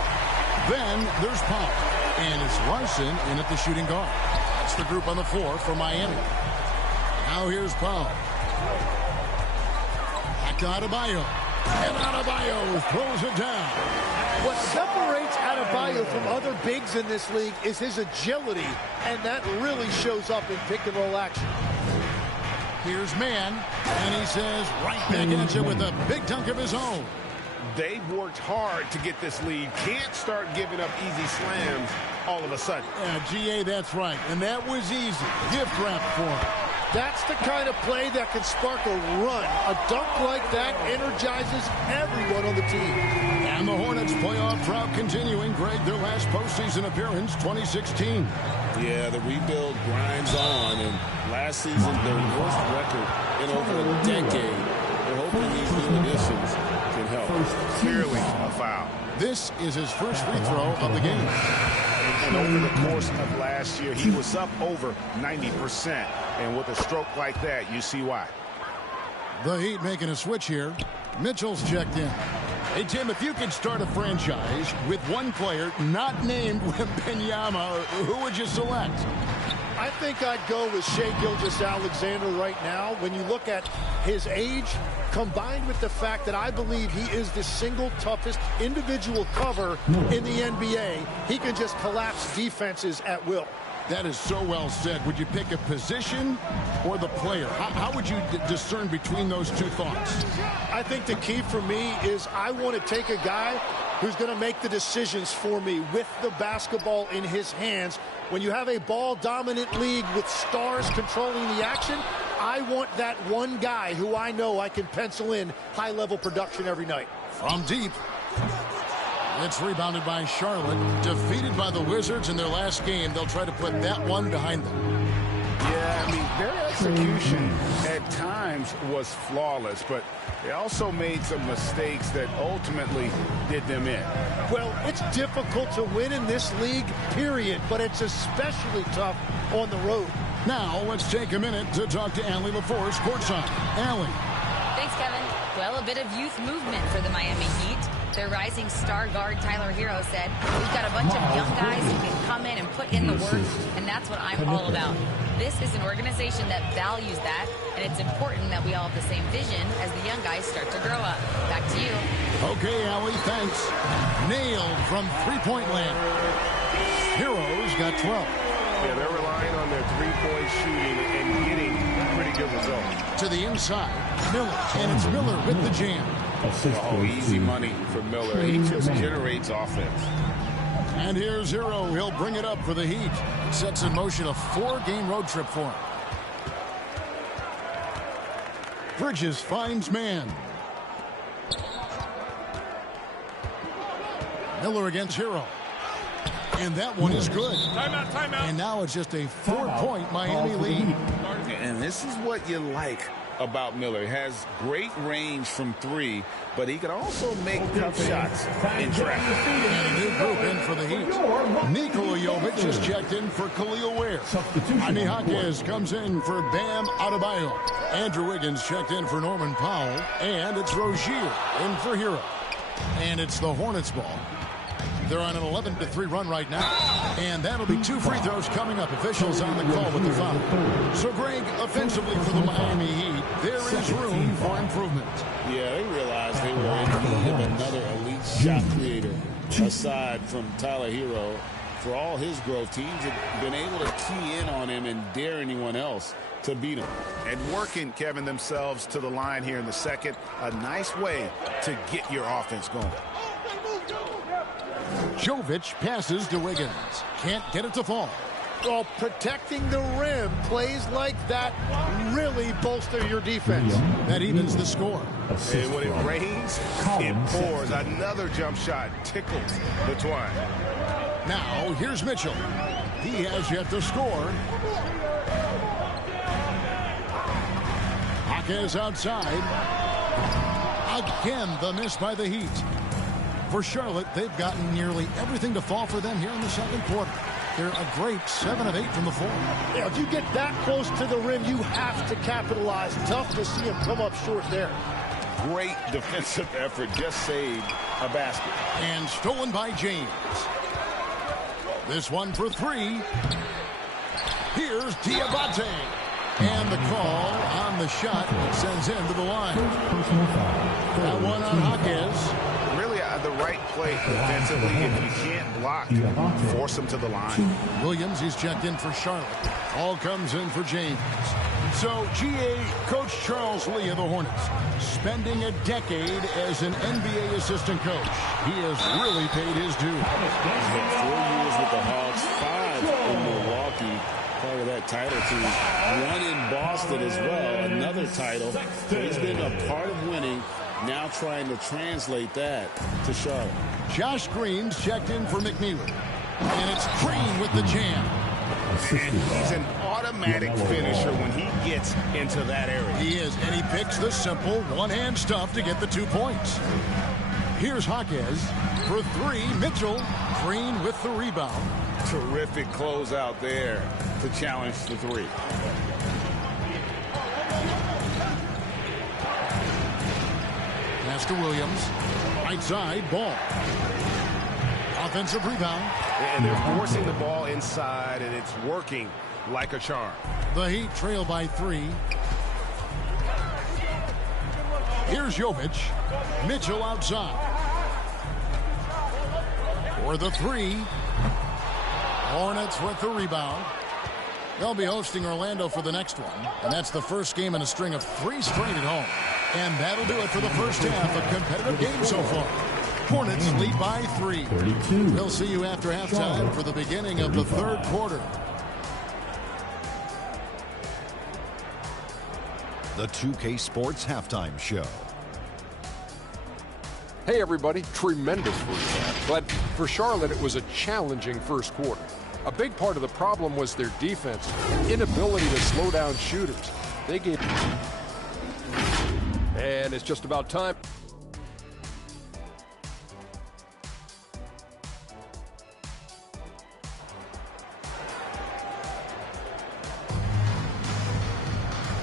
Then there's Powell. And it's Larson in at the shooting guard. That's the group on the floor for Miami. Now here's Powell. Back to Adebayo. And Adebayo throws it down. What separates Adebayo from other bigs in this league is his agility, and that really shows up in pick-and-roll action. Here's Mann, and he says right back at you with a big dunk of his own. They've worked hard to get this lead. Can't start giving up easy slams all of a sudden. Yeah, GA, that's right. And that was easy. Gift wrap for him. That's the kind of play that can spark a run. A dunk like that energizes everyone on the team. And the Hornets playoff drought continuing. Greg, their last postseason appearance, 2016. Yeah, the rebuild grinds on. And last season, their worst record in over a decade. They're hoping these new additions can help. Clearly a foul. This is his first free throw of the game. And over the course of last year, he was up over 90%. And with a stroke like that, you see why. The Heat making a switch here. Mitchell's checked in. Hey, Tim, if you could start a franchise with one player not named Wembanyama, who would you select? I think I'd go with Shai Gilgeous-Alexander right now. When you look at his age, combined with the fact that I believe he is the single toughest individual cover in the NBA, he can just collapse defenses at will. That is so well said. Would you pick a position or the player? How would you discern between those two thoughts? I think the key for me is I want to take a guy who's going to make the decisions for me with the basketball in his hands. When you have a ball-dominant league with stars controlling the action, I want that one guy who I know I can pencil in high-level production every night. From deep. It's rebounded by Charlotte. Defeated by the Wizards in their last game. They'll try to put that one behind them. Yeah, I mean, their execution at times was flawless, but they also made some mistakes that ultimately did them in. Well, it's difficult to win in this league, period, but it's especially tough on the road. Now, let's take a minute to talk to Allie LaForce courtside. Allie. Thanks, Kevin. Well, a bit of youth movement for the Miami Heat. Their rising star guard, Tyler Hero, said, we've got a bunch of young guys who can come in and put in the work, and that's what I'm all about. This is an organization that values that, and it's important that we all have the same vision as the young guys start to grow up. Back to you. Okay, Allie, thanks. Nailed from three-point land. Heroes got 12. Yeah, they're relying on their three-point shooting and getting pretty good results. To the inside, Miller, and it's Miller with the jam. Oh, easy money for Miller. He just generates offense. And here's Hero. He'll bring it up for the Heat. Sets in motion a 4-game road trip for him. Bridges finds man. Miller against Hero. And that one is good. Timeout, timeout. And now it's just a 4-point Miami lead. And this is what you like about Miller. He has great range from three, but he can also make tough shots in traffic. And a new group in for the Heat. Nikola Jovic is checked in for Khalil Ware. Jaime Jaquez comes in for Bam Adebayo. Andrew Wiggins checked in for Norman Powell. And it's Rozier in for Hero. And it's the Hornets ball. They're on an 11-3 run right now. And that'll be 2 free throws coming up. Officials on the call with the foul. So, Greg, offensively for the Miami Heat, there is room for improvement. Yeah, they realized they were in need of another elite shot creator aside from Tyler Hero. For all his growth, teams have been able to key in on him and dare anyone else to beat him. And working, Kevin, themselves to the line here in the second. A nice way to get your offense going. Jovic passes to Wiggins. Can't get it to fall. Well, protecting the rim, plays like that really bolster your defense. That evens the score. And when it rains, it pours. Another jump shot tickles the twine. Now, here's Mitchell. He has yet to score. Jaquez outside. Again, the miss by the Heat. For Charlotte, they've gotten nearly everything to fall for them here in the second quarter. They're a great 7 of 8 from the floor. Yeah, if you get that close to the rim, you have to capitalize. Tough to see him come up short there. Great defensive effort, just saved a basket. And stolen by James. This one for 3. Here's Diabate. And the call on the shot sends him to the line. That one on Jaquez. The right play defensively. If you can't block, force him to the line. Williams, he's checked in for Charlotte. All comes in for James. So, GA Coach Charles Lee of the Hornets, spending a decade as an NBA assistant coach. He has really paid his due. 4 years with the Hawks, 5 in Milwaukee. Part of that title team. 1 in Boston as well, another title. So he's been a part of winning. Now trying to translate that to Charlotte. Josh Green's checked in for McNeely. And it's Green with the jam. And he's an automatic finisher when he gets into that area. He is, and he picks the simple one-hand stuff to get the 2 points. Here's Jaquez for 3. Mitchell. Green with the rebound. Terrific closeout there to challenge the 3. Pass to Williams. Right side, ball. Offensive rebound. And they're forcing the ball inside, and it's working like a charm. The Heat trail by 3. Here's Jovic. Mitchell outside. For the 3. Hornets with the rebound. They'll be hosting Orlando for the next one, and that's the first game in a string of 3 straight at home. And that'll do it for the first half. A competitive game so far. Hornets lead by 3. 32. We'll see you after halftime for the beginning of the third quarter. The 2K Sports Halftime Show. Hey, everybody. Tremendous first half. But for Charlotte, it was a challenging first quarter. A big part of the problem was their defense, inability to slow down shooters. They gave... And it's just about time.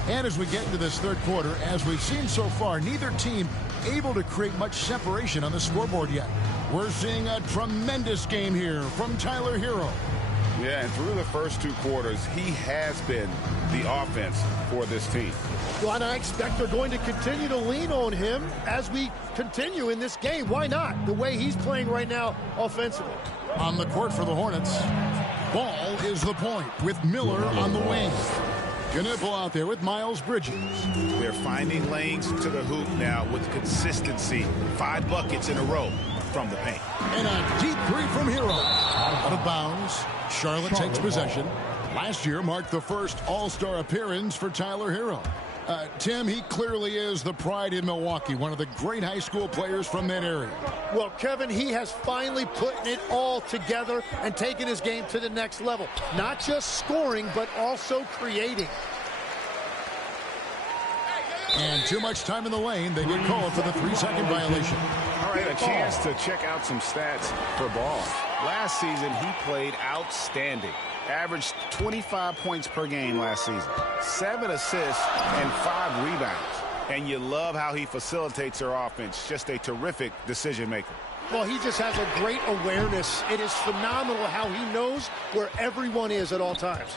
And as we get into this third quarter, as we've seen so far, neither team able to create much separation on the scoreboard yet. We're seeing a tremendous game here from Tyler Hero. Yeah, and through the first 2 quarters, he has been the offense for this team. Well, and I expect they're going to continue to lean on him as we continue in this game. Why not? The way he's playing right now offensively. On the court for the Hornets, Ball is the point with Miller on the wing. Knipple out there with Miles Bridges. They're finding lanes to the hoop now with consistency. 5 buckets in a row from the paint. And a deep 3 from Hero. Out of bounds. Charlotte takes possession. Last year marked the first All-Star appearance for Tyler Hero. Tim, he clearly is the pride in Milwaukee, one of the great high school players from that area. Well, Kevin, he has finally put it all together and taken his game to the next level. Not just scoring, but also creating. And too much time in the lane. They get called for the 3-second violation. All right, a chance to check out some stats for Ball. Last season, he played outstanding. Averaged 25 points per game last season, 7 assists and 5 rebounds. And you love how he facilitates their offense. Just a terrific decision maker. Well, he just has a great awareness. It is phenomenal how he knows where everyone is at all times.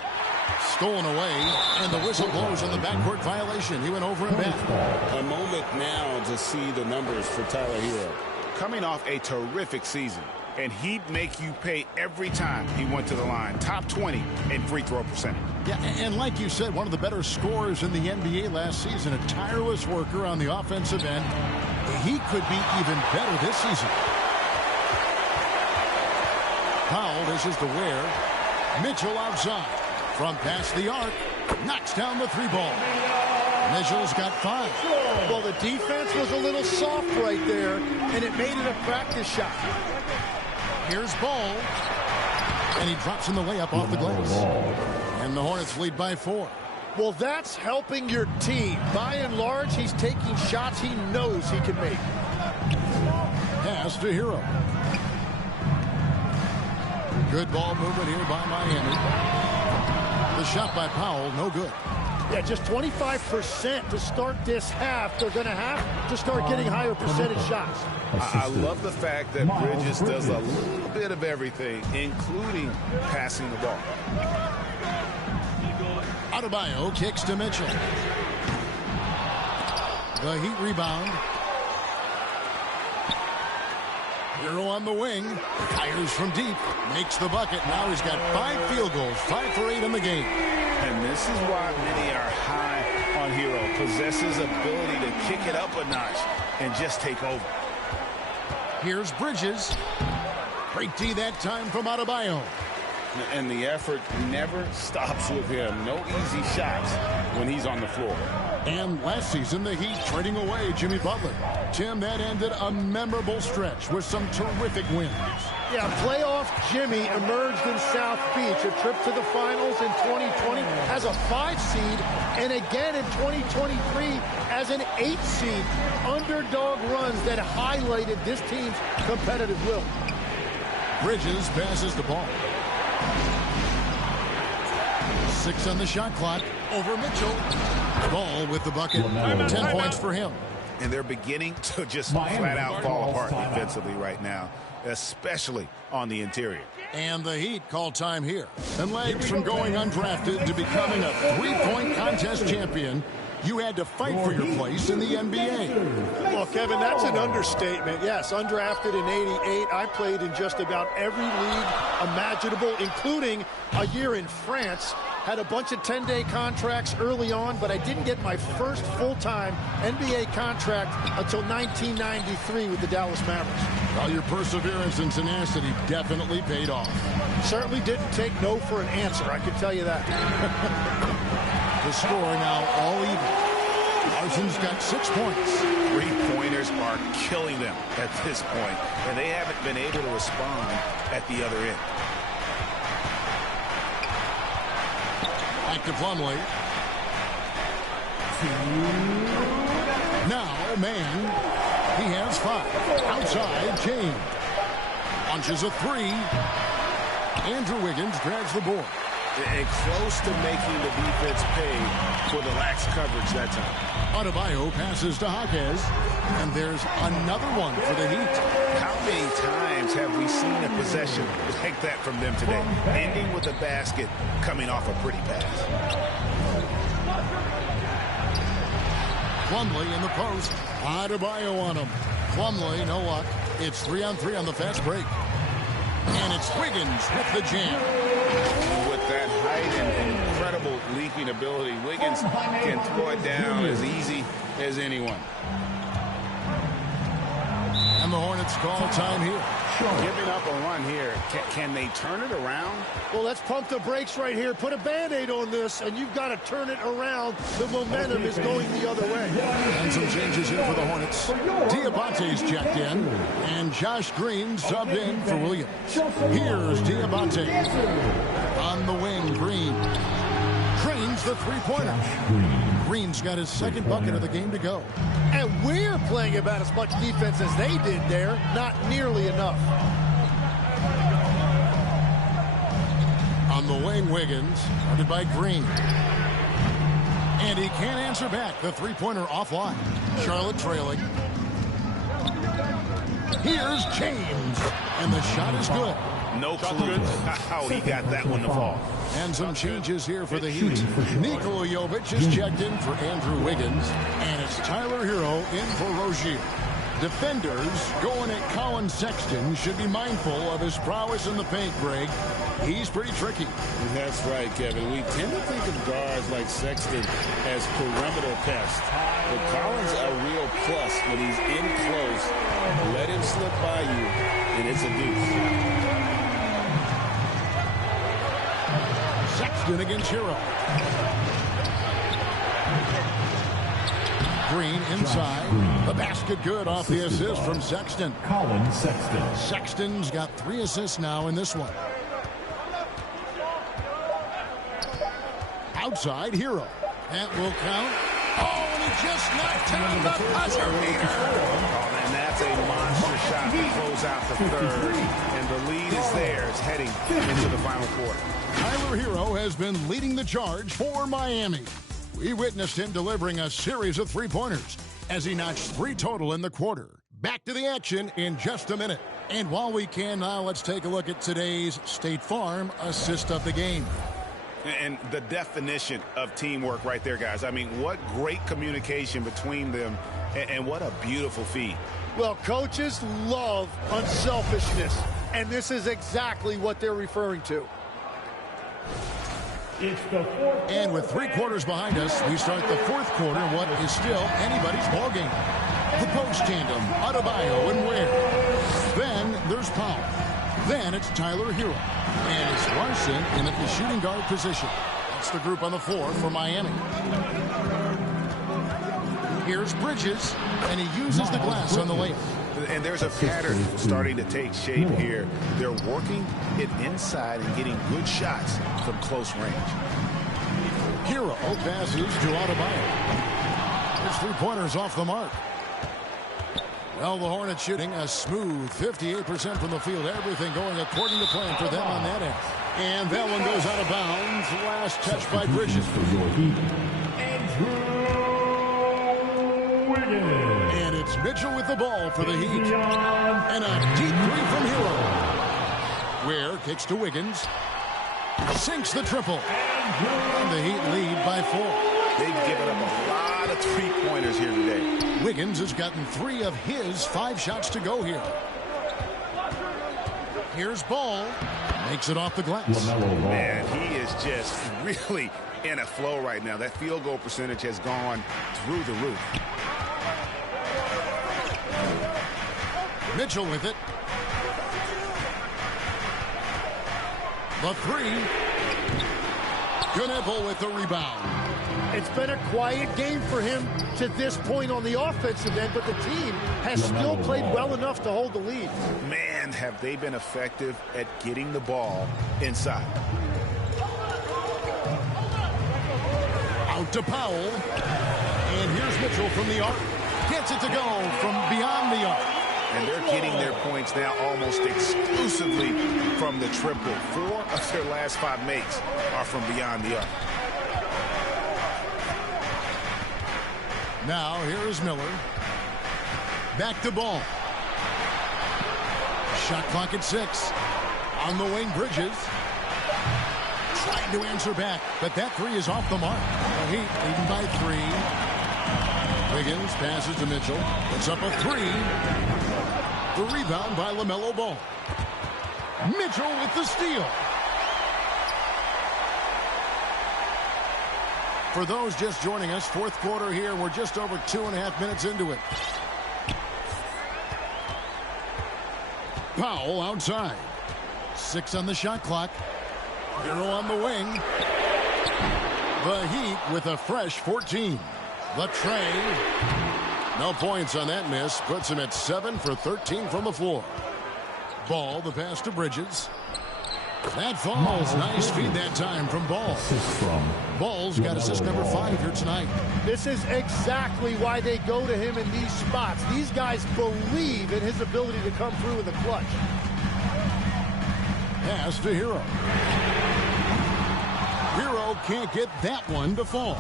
Stolen away, and the whistle blows on the backcourt violation. He went over and back. A moment now to see the numbers for Tyler Hero. Coming off a terrific season, and he'd make you pay every time he went to the line. Top 20 in free throw percentage. Yeah, and like you said, one of the better scorers in the NBA last season, a tireless worker on the offensive end. He could be even better this season. Powell dishes to Ware. Mitchell outside. From past the arc, knocks down the 3-ball. Mitchell's got 5. Well, the defense was a little soft right there, and it made it a practice shot. Here's Ball, and he drops in the layup off the glass. And the Hornets lead by 4. Well, that's helping your team. By and large, he's taking shots he knows he can make. Pass to Hero. Good ball movement here by Miami. The shot by Powell, no good. Yeah, just 25% to start this half. They're going to have to start getting higher percentage shots. I love the fact that Bridges does a little bit of everything, including passing the ball. Adebayo kicks to Mitchell. The Heat rebound. Hero on the wing. Fires from deep. Makes the bucket. Now he's got 5 field goals. 5 for 8 in the game. And this is why many are high on Hero. Possesses ability to kick it up a notch and just take over. Here's Bridges. Break D that time from Adebayo. And the effort never stops with him. No easy shots when he's on the floor. And last season, the Heat trading away Jimmy Butler. Tim, that ended a memorable stretch with some terrific wins. Yeah, playoff Jimmy emerged in South Beach, a trip to the finals in 2020 as a 5 seed, and again in 2023 as an 8 seed. Underdog runs that highlighted this team's competitive will. Bridges passes the ball. 6 on the shot clock. Over Mitchell. Ball with the bucket. 10 points for him. And they're beginning to just flat out fall apart defensively right now, especially on the interior. And the Heat call time here. And legs from going undrafted to becoming a 3-point contest champion. you had to fight for your place in the NBA. Well, Kevin, that's an understatement. Yes, undrafted in '88. I played in just about every league imaginable, including a year in France. Had a bunch of 10-day contracts early on, but I didn't get my first full-time NBA contract until 1993 with the Dallas Mavericks. Well, your perseverance and tenacity definitely paid off. Certainly didn't take no for an answer, I can tell you that. The score now all even. Larson's got 6 points. 3-pointers are killing them at this point, and they haven't been able to respond at the other end. Back to Plumlee. Now, man, he has 5. Outside, James. Launches a 3. Andrew Wiggins grabs the board. And close to making the defense pay for the lax coverage that time. Adebayo passes to Jaquez, and there's another one for the Heat. How many times have we seen a possession like that from them today? Ending with a basket, coming off a pretty pass. Plumlee in the post. Adebayo on him. Plumlee, no luck. It's 3-on-3 on the fast break. And it's Wiggins with the jam. With that height and incredible leaping ability, Wiggins can throw it down as easy as anyone. And the Hornets call time here. Giving up a run here. Can they turn it around? Well, let's pump the brakes right here. Put a Band-Aid on this, and you've got to turn it around. The momentum is going the other way. And some changes here for the Hornets. Diabante's checked in, and Josh Green subbed in for Williams. Here's Diabante. On the wing, Green. Drains the 3-pointer. Green's got his second bucket of the game to go. And we're playing about as much defense as they did there. Not nearly enough. On the wing, Wiggins, guarded by Green. And he can't answer back. The 3-pointer offline. Charlotte trailing. Here's James. And the shot is good. No clue how he got that one to fall. And some changes here for the Heat. Nikola Jovic is checked in for Andrew Wiggins. And it's Tyler Hero in for Rozier. Defenders going at Colin Sexton should be mindful of his prowess in the paint, Greg. He's pretty tricky. That's right, Kevin. We tend to think of guards like Sexton as perimeter pests. But Collins a real plus when he's in close. Let him slip by you, and it's a deuce. Sexton against Hero. Green inside. The basket good off the assist from Sexton. Colin Sexton. Sexton's got 3 assists now in this one. Outside, Hero. That will count. Oh, and he just knocked down the buzzer beater. Oh, and that's a monster shot to close out the third. And the lead is theirs heading into the final quarter. Tyler Hero has been leading the charge for Miami. We witnessed him delivering a series of 3-pointers as he notched 3 total in the quarter. Back to the action in just a minute. And while we can now, let's take a look at today's State Farm assist of the game. And the definition of teamwork right there, guys. I mean, what great communication between them, and what a beautiful feed. Well, coaches love unselfishness, and this is exactly what they're referring to. And with 3 quarters behind us, we start the 4th quarter, what is still anybody's ballgame. The post tandem, Adebayo and Ware. Then there's Powell. Then it's Tyler Hero. And it's Larson in at the shooting guard position. That's the group on the floor for Miami. Here's Bridges, and he uses the glass on the layup. And there's a pattern starting to take shape here. They're working it inside and getting good shots from close range. Hero passes to Adebayo. His 3-pointers off the mark. Well, the Hornets shooting a smooth 58% from the field. Everything going according to plan for them on that end. And that one goes out of bounds. Last touch by Bridges. And it's Mitchell with the ball for the Heat. And a deep 3 from Hero. Ware kicks to Wiggins. Sinks the triple. And the Heat lead by 4. They've given up a lot of three-pointers here today. Wiggins has gotten 3 of his 5 shots to go here. Here's Ball. Makes it off the glass. Man, he is just really in a flow right now. That field goal percentage has gone through the roof. Mitchell with it. The 3. Knueppel with the rebound. It's been a quiet game for him to this point on the offensive end, but the team has still played well enough to hold the lead. Man, have they been effective at getting the ball inside. Out to Powell. And here's Mitchell from the arc. Gets it to go from beyond the arc. And they're getting their points now almost exclusively from the triple. 4 of their last 5 makes are from beyond the arc. Now, here is Miller. Back to Ball. Shot clock at 6. On the wing, Bridges. Trying to answer back, but that 3 is off the mark. The Heat leading by 3. Wiggins passes to Mitchell. It's up a 3. The rebound by LaMelo Ball. Mitchell with the steal. For those just joining us, 4th quarter here. We're just over 2.5 minutes into it. Powell outside. 6 on the shot clock. Hero on the wing. The Heat with a fresh 14. The tray. No points on that miss. Puts him at 7 for 13 from the floor. Ball, the pass to Bridges. That falls. Nice feed that time from Ball. Ball's got assist number 5 here tonight. This is exactly why they go to him in these spots. These guys believe in his ability to come through in the clutch. Pass to Hero. Hero can't get that one to fall.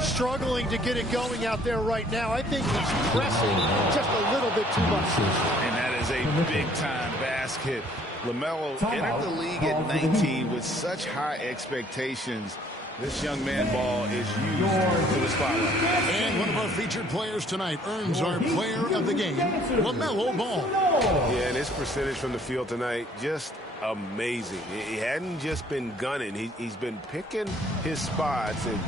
Struggling to get it going out there right now. I think he's pressing just a little bit too much. And that is a big-time basket. LaMelo entered the league at 19 with such high expectations. This young man Ball is used to the spotlight. And one of our featured players tonight earns our player of the game, LaMelo Ball. Yeah, and his percentage from the field tonight, just amazing. He hadn't just been gunning. He's been picking his spots, and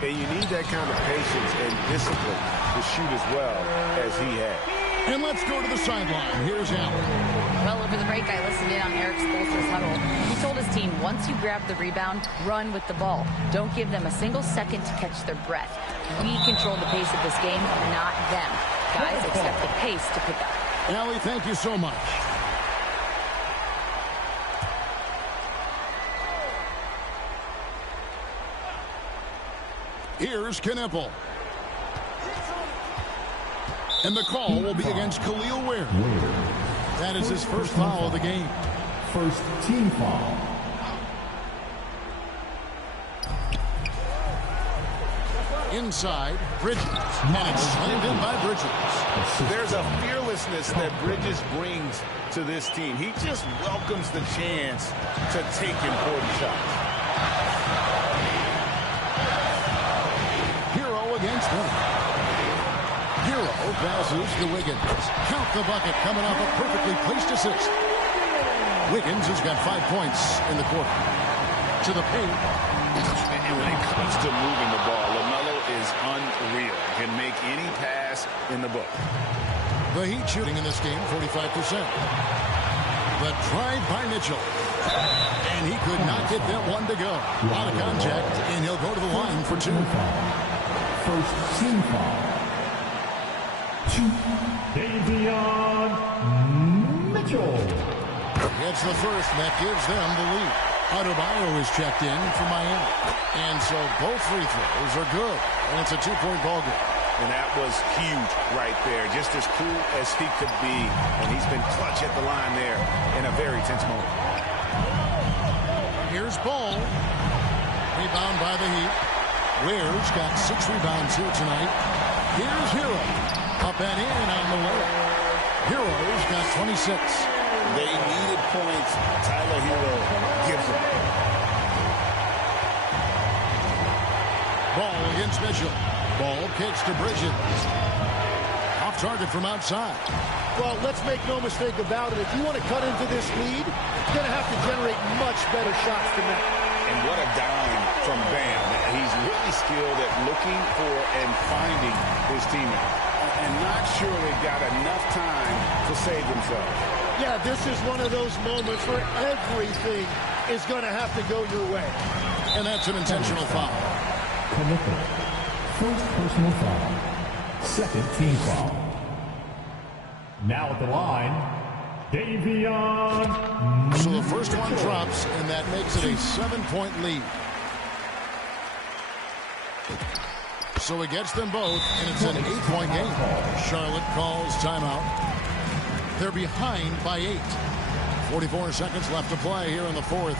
you need that kind of patience and discipline to shoot as well as he had. And let's go to the sideline. Here's Allen. Well, over the break, I listened in on Eric Spoelstra's huddle. He told his team, once you grab the rebound, run with the ball. Don't give them a single second to catch their breath. We control the pace of this game, not them. Guys, expect the pace to pick up. Allie, thank you so much. Here's Knueppel. And the call will be against Khalil Ware. That is his first foul of the game. First team foul. Inside, Bridges. And it's slammed in by Bridges. There's a fearlessness that Bridges brings to this team. He just welcomes the chance to take important shots. Hero against him. Hero passes to Wiggins. Count the bucket coming off a perfectly placed assist. Wiggins has got 5 points in the quarter. To the paint. And when it comes to moving the ball, LaMelo is unreal. Can make any pass in the book. The Heat shooting in this game, 45%. The drive by Mitchell. And he could not get that one to go. Out of contact, and he'll go to the line for 2. First team foul. Davion Mitchell. Gets the first, and that gives them the lead. Adebayo is checked in for Miami. And so both free throws are good. And it's a 2-point ball game. And that was huge right there. Just as cool as he could be. And he's been clutch at the line there in a very tense moment. Here's Ball. Rebound by the Heat. Ware's got 6 rebounds here tonight. Here's Hero. Up and in on the way. Hero's got 26. They needed points. Tyler Hero gives them. Ball against Mitchell. Ball kicks to Bridges. Off target from outside. Well, let's make no mistake about it. If you want to cut into this lead, you're going to have to generate much better shots than that. And what a dime from Bam. He's really skilled at looking for and finding his teammate. And not sure they've got enough time to save themselves. Yeah, this is one of those moments where everything is going to have to go your way. And that's an intentional foul. First personal foul. Second team foul. Now at the line, Davion. So the first one drops, and that makes it a 7-point lead. So he gets them both, and it's an 8-point game. Charlotte calls timeout. They're behind by 8. 44 seconds left to play here in the fourth.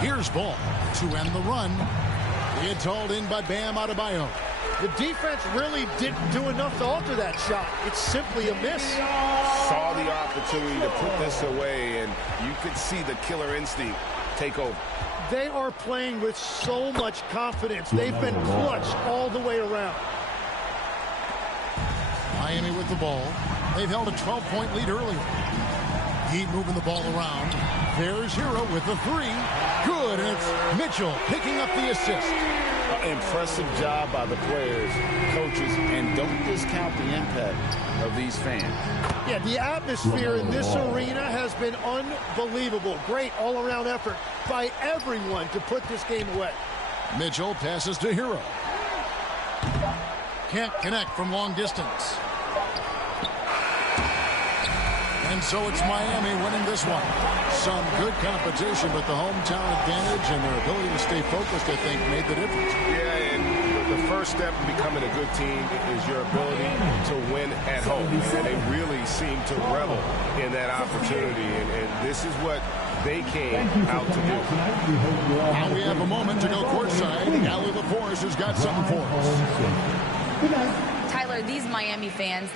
Here's Ball to end the run. It's hauled in by Bam Adebayo. The defense really didn't do enough to alter that shot. It's simply a miss. Saw the opportunity to put this away, and you could see the killer instinct take over. They are playing with so much confidence. They've been clutch all the way around. Miami with the ball. They've held a 12-point lead earlier. Heat moving the ball around. There's Hero with the 3. Good, and it's Mitchell picking up the assist. Impressive job by the players, coaches, and don't discount the impact of these fans. Yeah, the atmosphere in this arena has been unbelievable. Great all-around effort by everyone to put this game away. Mitchell passes to Hero. Can't connect from long distance. And so it's Miami winning this one. Some good competition, but the hometown advantage and their ability to stay focused, I think, made the difference. Yeah, and the first step in becoming a good team is your ability to win at home. And they really seem to revel in that opportunity. And this is what they came out to do. Now we have a moment to go courtside. Allie LaForce has got something for us. Tyler, these Miami fans,